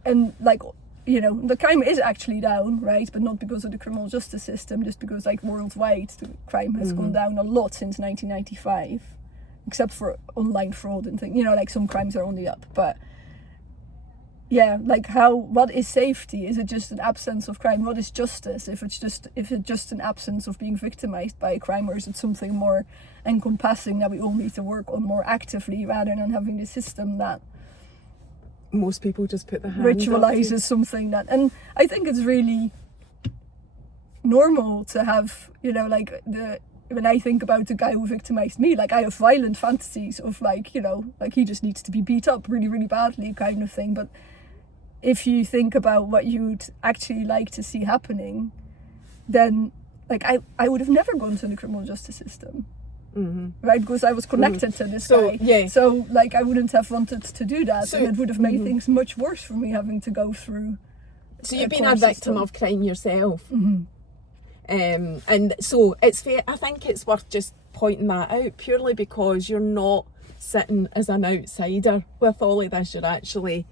And the crime is actually down, right? But not because of the criminal justice system, just because worldwide the crime has gone down a lot since 1995, except for online fraud and things. Some crimes are only up, but what is safety? Is it just an absence of crime? What is justice? If it's just an absence of being victimized by a crime, or is it something more encompassing that we all need to work on more actively, rather than having the system that most people just put their hand ritualizes something that? And I think it's really normal to have, when I think about the guy who victimized me, I have violent fantasies of he just needs to be beat up really, really badly kind of thing. But if you think about what you'd actually like to see happening, then like I would have never gone to the criminal justice system. Right, because I was connected to this guy. Yeah. So like I wouldn't have wanted to do that, So, and it would have made things much worse for me having to go through. So you've been a victim of crime yourself. And so it's fair, I think it's worth just pointing that out, purely because you're not sitting as an outsider with all of this. You're actually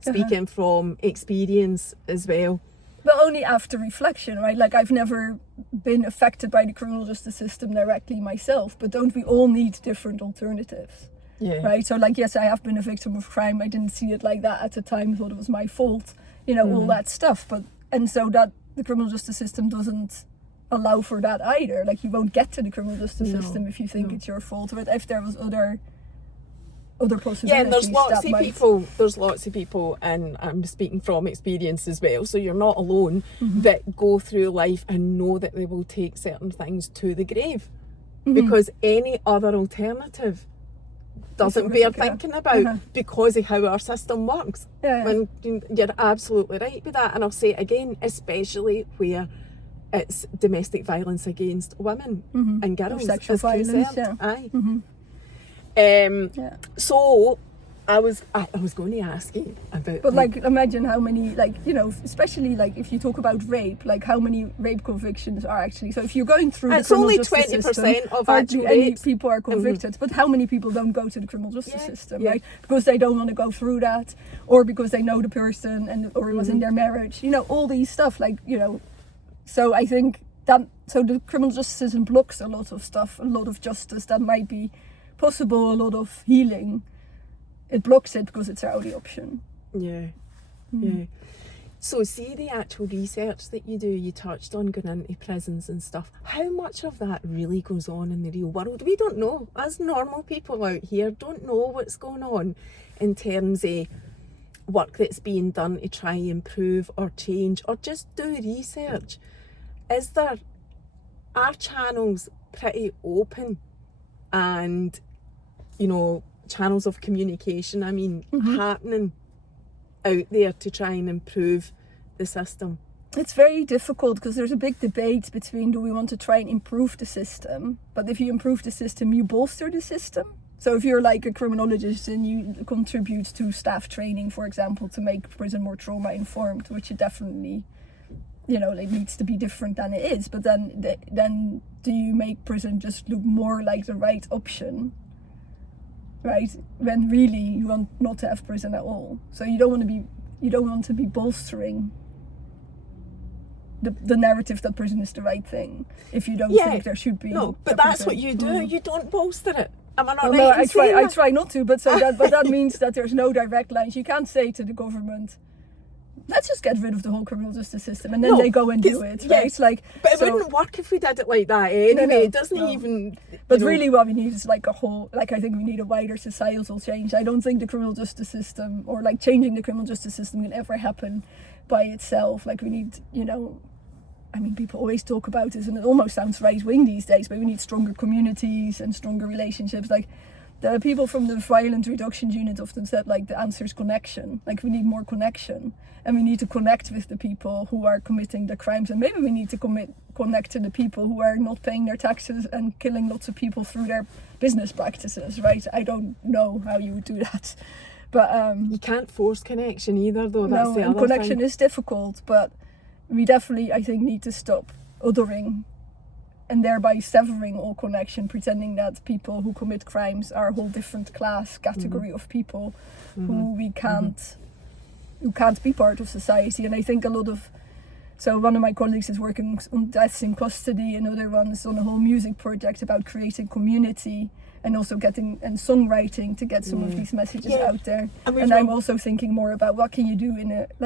speaking from experience as well. But only after reflection, right? Like I've never been affected by the criminal justice system directly myself, but don't we all need different alternatives? Yeah. Right? So like, yes, I have been a victim of crime. I didn't see it like that at the time, thought it was my fault, you know, all that stuff. And so that the criminal justice system doesn't allow for that either. Like you won't get to the criminal justice system if you think it's your fault, but if there was other possibilities. Yeah, and there's lots of people, and I'm speaking from experience as well, so you're not alone, that go through life and know that they will take certain things to the grave, because any other alternative doesn't bear thinking about because of how our system works. And you're absolutely right with that, and I'll say it again, especially where it's domestic violence against women and girls. Sexual violence, So I was going to ask you about, but like imagine how many, like, you know, especially like if you talk about rape, like how many rape convictions are actually, so if you're going through the criminal justice system, it's only 20% of hardly actual any rapes. people are convicted, but how many people don't go to the criminal justice system, right? Yeah. Because they don't want to go through that, or because they know the person, and or it was in their marriage, you know, all these stuff, like, you know. So I think that, so the criminal justice system blocks a lot of stuff, a lot of justice that might be possible, a lot of healing. It blocks it because it's our only option. Yeah. So see the actual research that you do, you touched on going into prisons and stuff. How much of that really goes on in the real world? We don't know. Us normal people out here don't know what's going on in terms of work that's being done to try and improve or change or just do research. Are channels pretty open, and, you know, channels of communication, happening out there to try and improve the system? It's very difficult because there's a big debate between, do we want to try and improve the system, but if you improve the system, you bolster the system. So if you're like a criminologist and you contribute to staff training, for example, to make prison more trauma informed, which it definitely, you know, it needs to be different than it is, but then do you make prison just look more like the right option, right? When really you want not to have prison at all. So you don't want to be bolstering the narrative that prison is the right thing if you don't think there should be. No, but that's what you do. You don't bolster it. Am I not right? No, I try not to, but that means that there's no direct lines. You can't say to the government, let's just get rid of the whole criminal justice system, and then they go and do it, right? It's like, but it wouldn't work if we did it like that anyway. It doesn't even. But really, what we need is like a whole. Like I think we need a wider societal change. I don't think the criminal justice system, or like changing the criminal justice system, can ever happen by itself. Like we need, you know. I mean, people always talk about this, and it almost sounds right-wing these days, but we need stronger communities and stronger relationships. Like, the people from the violence reduction unit often said, like, the answer is connection. Like, we need more connection, and we need to connect with the people who are committing the crimes, and maybe we need to connect to the people who are not paying their taxes and killing lots of people through their business practices, right? I don't know how you would do that. But you can't force connection either, though. That's the other connection thing. is difficult, but we definitely, I think, need to stop othering and thereby severing all connection, pretending that people who commit crimes are a whole different class, category of people who can't be part of society. And I think so one of my colleagues is working on deaths in custody, another one is on a whole music project about creating community and also getting and songwriting to get some of these messages out there. And I'm also thinking more about what can you do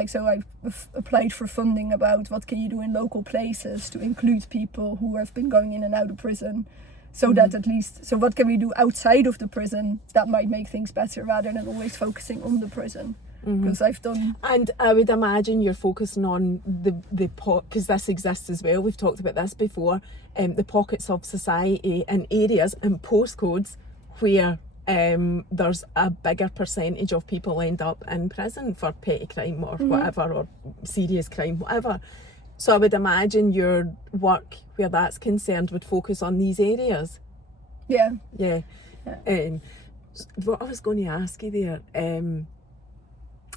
so I've applied for funding about what can you do in local places to include people who have been going in and out of prison, so that at least, so what can we do outside of the prison that might make things better rather than always focusing on the prison. Because I've done, and I would imagine you're focusing on the because this exists as well. We've talked about this before. The pockets of society and areas and postcodes where there's a bigger percentage of people end up in prison for petty crime or whatever, or serious crime, whatever. So I would imagine your work where that's concerned would focus on these areas. Yeah. What I was going to ask you there, and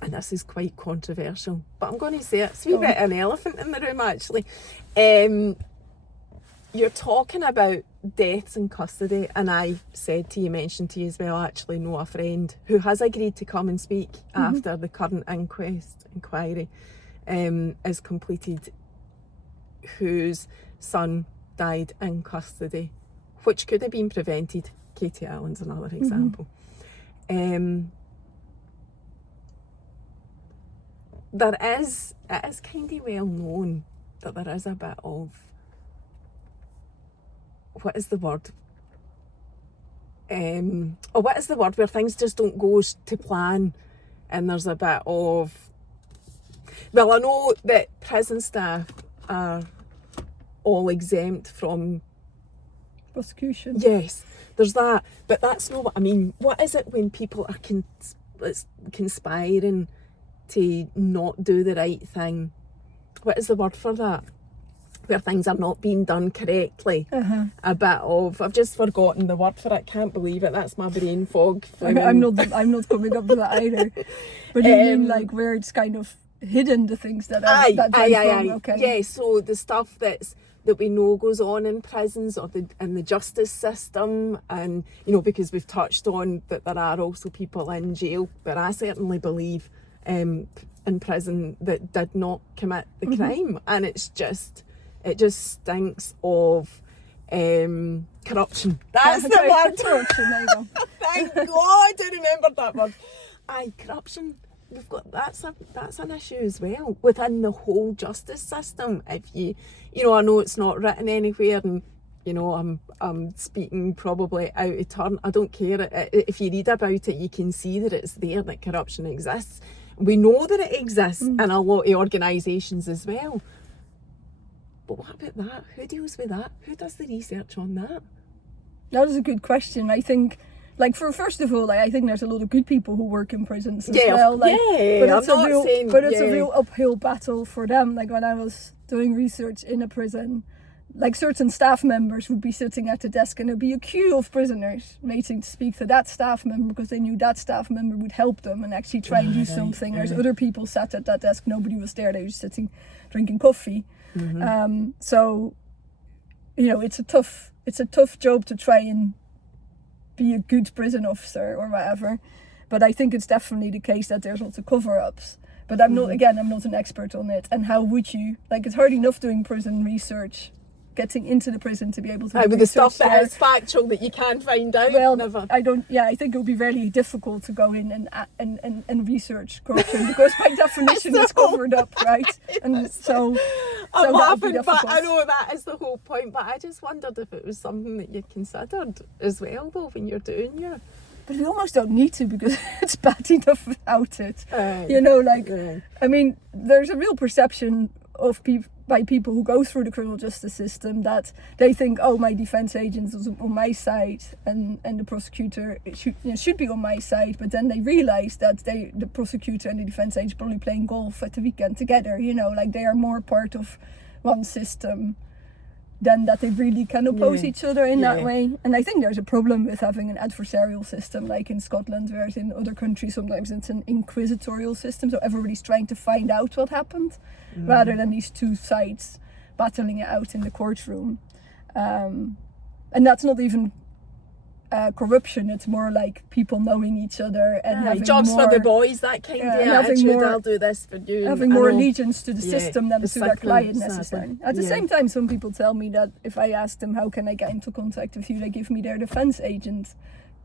this is quite controversial, but I'm going to say it's a wee bit an elephant in the room actually. You're talking about deaths in custody, and I mentioned to you as well, I actually know a friend who has agreed to come and speak after the current inquiry is completed, whose son died in custody, which could have been prevented. Katie Allen's another example. It is kind of well known that there is a bit of, what is the word where things just don't go to plan, and there's a bit of, well, I know that prison staff are all exempt from prosecution. Yes, there's that, but that's not what I mean. What is it when people are conspiring to not do the right thing? What is the word for that? Where things are not being done correctly. A bit of, I've just forgotten the word for it. Can't believe it. That's my brain fog. I'm not coming up with that either. But you mean like where it's kind of hidden, the things that are wrong? Okay. Yeah, so the stuff that we know goes on in prisons or in the justice system, and because we've touched on that there are also people in jail, but I certainly believe in prison that did not commit the crime, and it just stinks of corruption. That's the word. Corruption, there you go. Thank God I remembered that word. Corruption. We've got that's an issue as well within the whole justice system. If I know it's not written anywhere, and I'm speaking probably out of turn. I don't care. If you read about it, you can see that it's there, that corruption exists. We know that it exists in a lot of organisations as well. But what about that? Who deals with that? Who does the research on that? That is a good question. I think, first of all, I think there's a lot of good people who work in prisons as well. But it's a real uphill battle for them. Like when I was doing research in a prison, certain staff members would be sitting at the desk and there'd be a queue of prisoners waiting to speak to that staff member because they knew that staff member would help them and actually try and do something. There's other people sat at that desk, nobody was there, they were sitting drinking coffee. So it's a tough job to try and be a good prison officer or whatever, but I think it's definitely the case that there's lots of cover-ups. But I'm not an expert on it. And how would you, it's hard enough doing prison research, getting into the prison to be able to do with the stuff that is factual that you can find out. Well, I think it would be very difficult to go in and research corruption because by definition it's covered up, right? And so I'm that would be laughing, but difficult. I know that is the whole point, but I just wondered if it was something that you considered as well though when you're doing your... But we almost don't need to because it's bad enough without it. I mean, there's a real perception of by people who go through the criminal justice system that they think, oh, my defense agent is on my side and the prosecutor should be on my side, but then they realize that the prosecutor and the defense agent are probably playing golf at the weekend together, they are more part of one system than that they really can oppose each other in that way. And I think there's a problem with having an adversarial system like in Scotland, whereas in other countries sometimes it's an inquisitorial system, so everybody's trying to find out what happened rather than these two sides battling it out in the courtroom. And that's not even corruption, it's more like people knowing each other and having jobs more, for the boys, that kind of attitude. I'll do this for you. Having more allegiance to the system than to their client necessarily. At the same time, some people tell me that if I ask them how can I get into contact with you, they give me their defense agent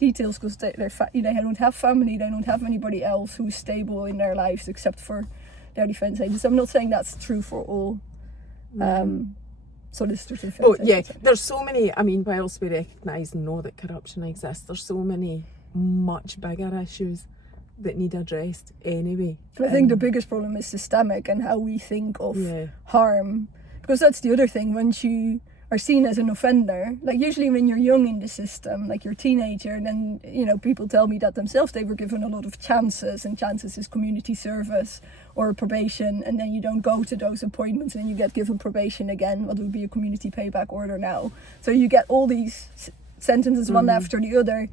details because they don't have family, they don't have anybody else who's stable in their lives except for their defense agents. I'm not saying that's true for all solicitors and defense agents. There's so many, whilst we recognise and know that corruption exists, there's so many much bigger issues that need addressed anyway. I think the biggest problem is systemic and how we think of harm, because that's the other thing. Once you are seen as an offender. Like usually when you're young in the system, like you're a teenager, then, you know, people tell me that themselves, they were given a lot of chances, and chances is community service or probation, and then you don't go to those appointments and you get given probation again, what would be a community payback order now. So you get all these sentences one after the other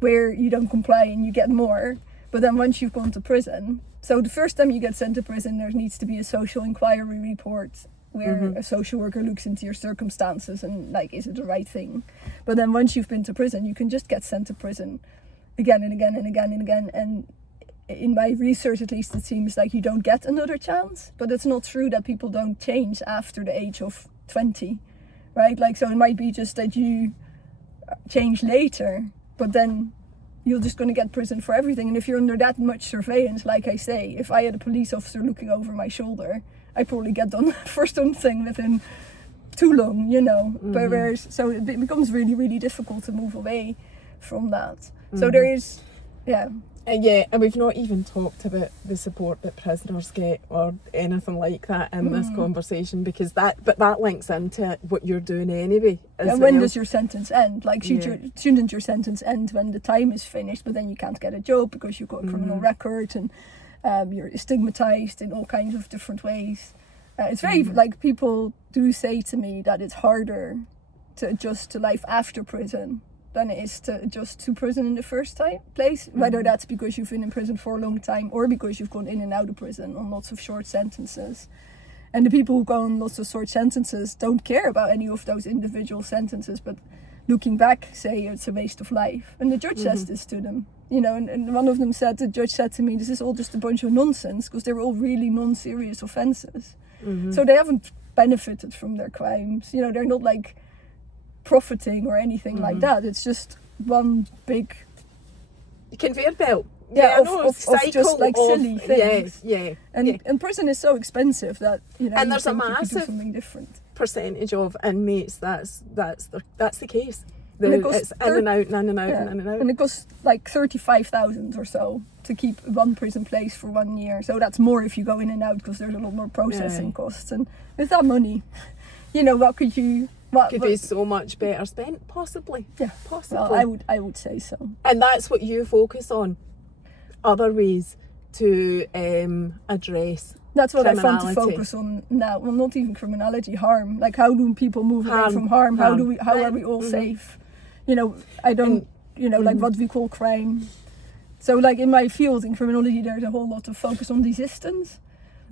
where you don't comply and you get more. But then once you've gone to prison, so the first time you get sent to prison, there needs to be a social inquiry report where a social worker looks into your circumstances and like, is it the right thing? But then once you've been to prison, you can just get sent to prison again and again and again and again. And in my research, at least, it seems like you don't get another chance. But it's not true that people don't change after the age of 20, right? Like, so it might be just that you change later, but then you're just going to get prison for everything. And if you're under that much surveillance, like I say, if I had a police officer looking over my shoulder, I probably get done for something within too long, you know. But whereas, so it becomes really, really difficult to move away from that. So there is, and we've not even talked about the support that prisoners get or anything like that in this conversation, because that links into what you're doing anyway. And when does your sentence end? Like, shouldn't your sentence end when the time is finished, but then you can't get a job because you've got a criminal record, and you're stigmatized in all kinds of different ways. It's very, like, people do say to me that it's harder to adjust to life after prison than it is to adjust to prison in the first place, whether that's because you've been in prison for a long time or because you've gone in and out of prison on lots of short sentences. And the people who go on lots of short sentences don't care about any of those individual sentences, but looking back, say it's a waste of life. And the judge says this to them, you know, and one of them said, the judge said to me, this is all just a bunch of nonsense, because they were all really non-serious offences. So they haven't benefited from their crimes, you know, they're not like profiting or anything like that. It's just one big conveyor belt. Of just like silly things. And prison is so expensive that, you know, and there's a you could do massive something different percentage of inmates that's the case. It's in and out and in and out and in and out. And it costs like 35,000 or so to keep one prison place for 1 year. So that's more if you go in and out, because there's a lot more processing costs. And with that money, you know, what could be so much better spent, possibly. Yeah, possibly. Well, I would say so. And that's what you focus on. Other ways to address. That's what I want to focus on now. Well, not even criminology, harm. Like, how do people move away from harm? How are we all safe? You know, like what we call crime. So, like, in my field, in criminology, there's a whole lot of focus on resistance.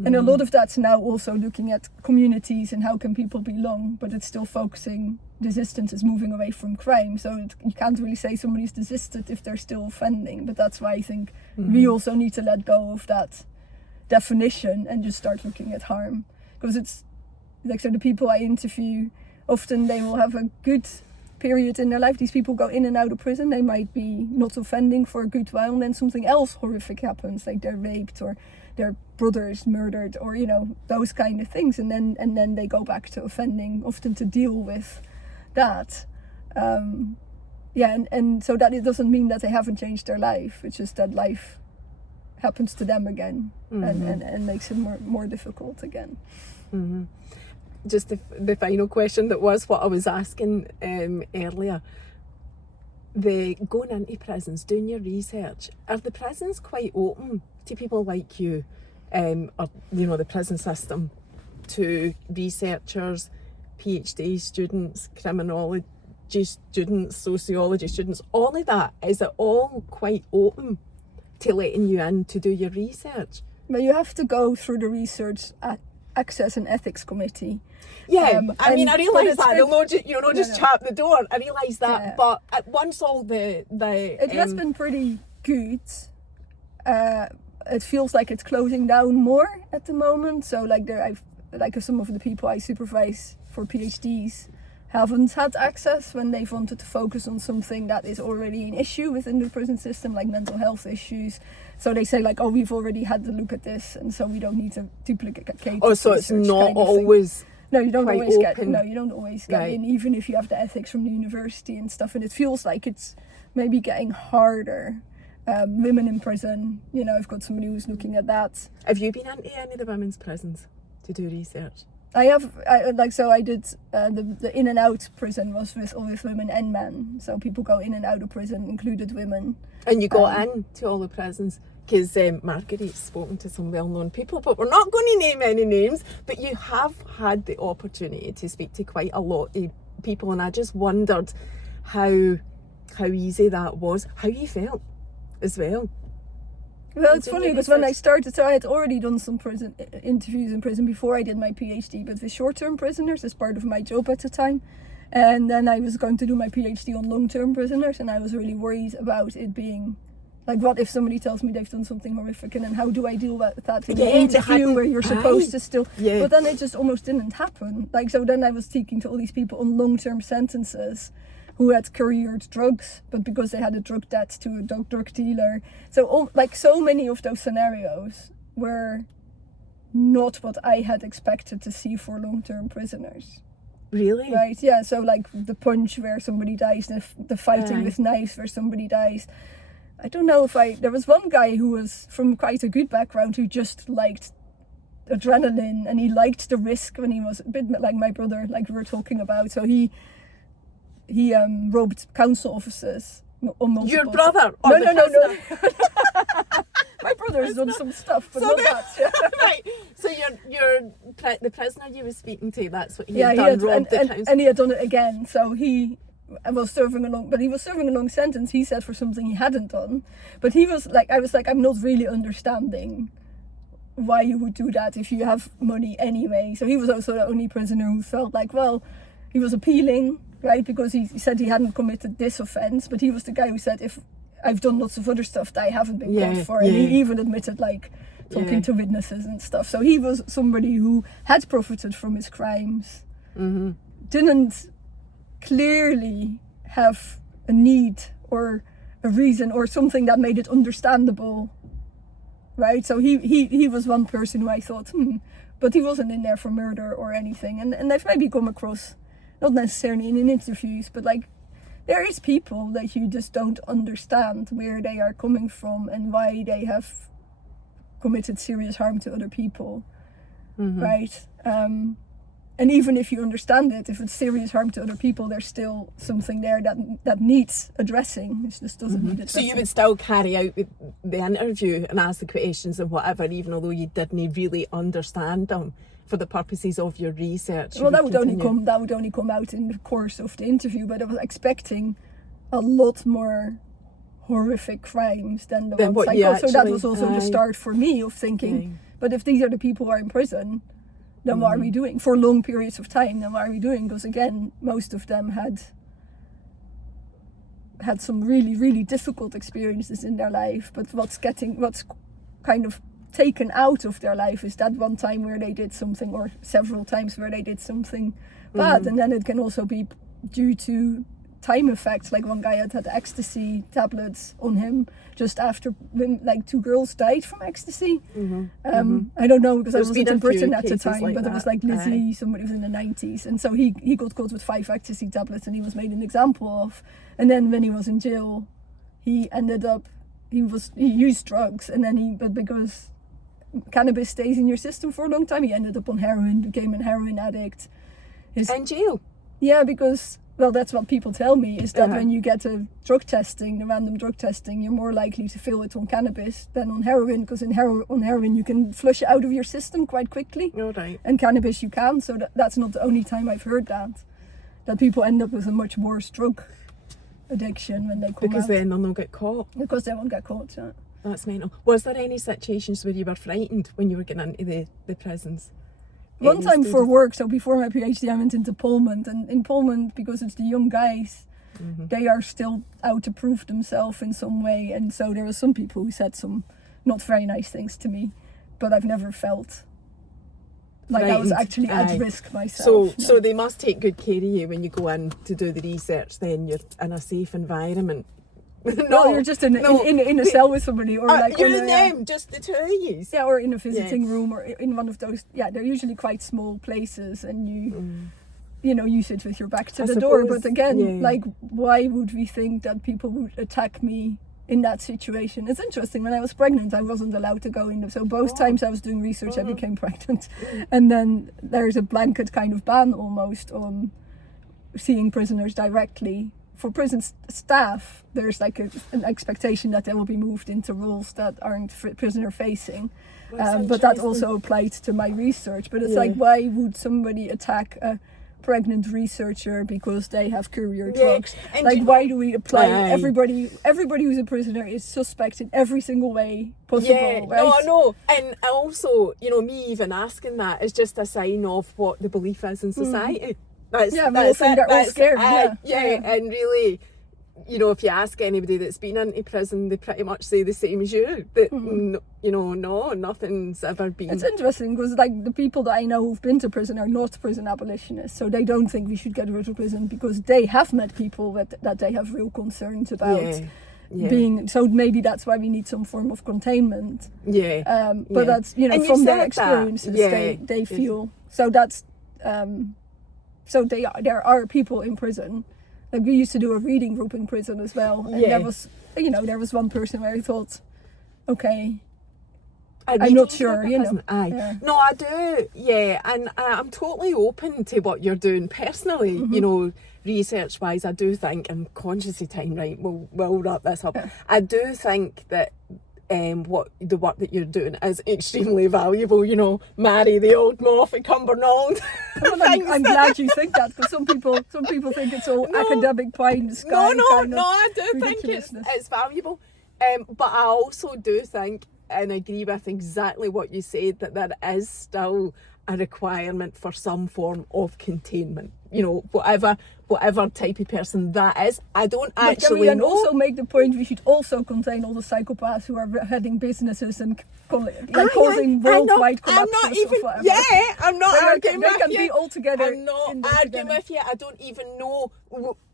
And a lot of that's now also looking at communities and how can people belong, but it's still focusing, resistance is moving away from crime. So you can't really say somebody's desisted if they're still offending. But that's why I think we also need to let go of that definition and just start looking at harm. Because it's like, so the people I interview, often they will have a good period in their life. These people go in and out of prison. They might be not offending for a good while, and then something else horrific happens, like they're raped or their brother is murdered, or, you know, those kind of things, and then they go back to offending, often to deal with that. And so that it doesn't mean that they haven't changed their life. It's just that life happens to them again, and makes it more difficult again. Just the final question that was what I was asking earlier. The going into prisons, doing your research, are the prisons quite open to people like you, or, you know, the prison system, to researchers, PhD students, criminology students, sociology students, all of that? Is it all quite open to letting you in to do your research? But you have to go through the research access and ethics committee. I mean, I realise that they'll not just chap the door. I realise that, but once all the it has been pretty good. It feels like it's closing down more at the moment. So like some of the people I supervise for PhDs haven't had access when they've wanted to focus on something that is already an issue within the prison system, like mental health issues. So they say, like, oh, we've already had to look at this, and so we don't need to duplicate. Oh, so it's not always. No, you don't always open. you don't always get in, even if you have the ethics from the university and stuff. And it feels like it's maybe getting harder. Women in prison, you know, I've got somebody who's looking at that. Have you been into any of the women's prisons to do research? I did the in and out prison was with all with women and men. So people go in and out of prison, included women. And you got in to all the prisons, because Marguerite's spoken to some well-known people, but we're not going to name any names. But you have had the opportunity to speak to quite a lot of people, and I just wondered how easy that was, how you felt as well. Well, it's funny because when I started, so I had already done some prison interviews in prison before I did my PhD, but with short-term prisoners as part of my job at the time. And then I was going to do my PhD on long-term prisoners, and I was really worried about it being, like, what if somebody tells me they've done something horrific, and then how do I deal with that in an interview where you're supposed to still... Yeah. But then it just almost didn't happen. Like, so then I was speaking to all these people on long-term sentences who had careered drugs, but because they had a drug debt to a drug dealer. So so many of those scenarios were not what I had expected to see for long-term prisoners. Really? Right, yeah, so like the punch where somebody dies, the fighting with knives where somebody dies. I don't know there was one guy who was from quite a good background who just liked adrenaline, and he liked the risk when he was a bit like my brother, like we were talking about. So he robbed council offices on multiple... Your brother? No. My brother has done some stuff, but not that. Yeah. Right. So the prisoner you were speaking to, that's what he had done, robbed the council. And he had done it again. So he was serving a long sentence, he said, for something he hadn't done. But he was like, I was like, I'm not really understanding why you would do that if you have money anyway. So he was also the only prisoner who felt like, well, he was appealing, right, because he said he hadn't committed this offence, but he was the guy who said, if I've done lots of other stuff that I haven't been caught for, and he even admitted, like, talking to witnesses and stuff. So he was somebody who had profited from his crimes, didn't clearly have a need or a reason or something that made it understandable, right? So he was one person who I thought, but he wasn't in there for murder or anything. And I've maybe come across, not necessarily in interviews, but like, there is people that you just don't understand where they are coming from and why they have committed serious harm to other people, right? And even if you understand it, if it's serious harm to other people, there's still something there that needs addressing. It just doesn't need addressing. So you would still carry out the interview and ask the questions and whatever, even although you didn't really understand them, for the purposes of your research? Well, that would only come out in the course of the interview, but I was expecting a lot more horrific crimes than the ones I got. So that was also the start for me of thinking, but if these are the people who are in prison, then what are we doing for long periods of time? Then what are we doing? Because again, most of them had some really, really difficult experiences in their life, but what's kind of taken out of their life is that one time where they did something, or several times where they did something bad. And then it can also be due to time effects. Like one guy had ecstasy tablets on him just after, like, 2 girls died from ecstasy. I don't know, because I wasn't in Britain at the time, but it was like Lizzie, somebody was in the 90s, and so he got caught with 5 ecstasy tablets and he was made an example of. And then when he was in jail, he ended up, he used drugs, and then but because cannabis stays in your system for a long time, he ended up on heroin, became a heroin addict. In jail? Yeah, because, well, that's what people tell me, is that when you get a random drug testing, you're more likely to fail it on cannabis than on heroin, because on heroin you can flush it out of your system quite quickly. Right. And cannabis you can, so that's not the only time I've heard that people end up with a much worse drug addiction when they come because out. then they'll not get caught. Because they won't get caught, yeah. That's mental. Was there any situations where you were frightened when you were getting into the prisons? One time for work, so before my PhD I went into Pullman, and in Pullman, because it's the young guys, they are still out to prove themselves in some way, and so there were some people who said some not very nice things to me, but I've never felt like frightened. I was actually at risk myself. So they must take good care of you when you go in to do the research, then you're in a safe environment. No, you're just in a cell with somebody, or like you and them, just the two of you. Yeah, or in a visiting room, or in one of those. Yeah, they're usually quite small places, and you sit with your back to the door. But again, like, why would we think that people would attack me in that situation. It's interesting. When I was pregnant, I wasn't allowed to go in. So both times I was doing research, I became pregnant. And then there's a blanket kind of ban almost on seeing prisoners directly. For prison staff, there's like an expectation that they will be moved into roles that aren't prisoner facing. But that also applied to my research. But it's like, why would somebody attack a pregnant researcher because they have courier drugs? Like, why do we apply everybody who's a prisoner is suspect in every single way possible, right? No, and also, you know, me even asking that is just a sign of what the belief is in society. That's they're all scared. And really, you know, if you ask anybody that's been into prison, they pretty much say the same as you. That you know, no, nothing's ever been. It's interesting because like the people that I know who've been to prison are not prison abolitionists, so they don't think we should get rid of prison because they have met people that they have real concerns about. Being so maybe that's why we need some form of containment. But that's, you know, and from their experiences they feel so that's so there are people in prison. Like we used to do a reading group in prison as well, and there was one person where I thought, okay, I'm not sure, you know. No, I do, and I'm totally open to what you're doing personally, you know, research-wise. I do think, and conscious of time, right, we'll wrap this up. I do think that what the work that you're doing is extremely valuable, you know, marry the old moth at Cumbernauld. Well, I'm glad you think that, because some people think it's all academic pie in the sky. I do think it's valuable, but I also do think and agree with exactly what you said, that there is still a requirement for some form of containment, you know, whatever type of person that is. I don't actually know. And also make the point we should also contain all the psychopaths who are heading businesses and causing worldwide collapses or whatever. I'm not arguing with you. They can be all together. I'm not arguing with you. I don't even know,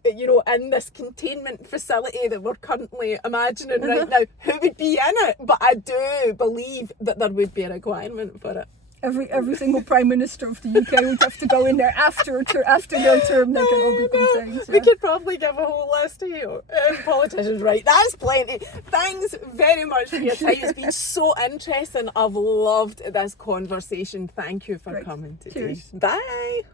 you know, in this containment facility that we're currently imagining right now, who would be in it. But I do believe that there would be a requirement for it. Every single Prime Minister of the UK would have to go in there after their term. They can all be contained. We could probably give a whole list here. Politicians, right? That's plenty. Thanks very much for your time. It's been so interesting. I've loved this conversation. Thank you for coming today. Cheers. Bye.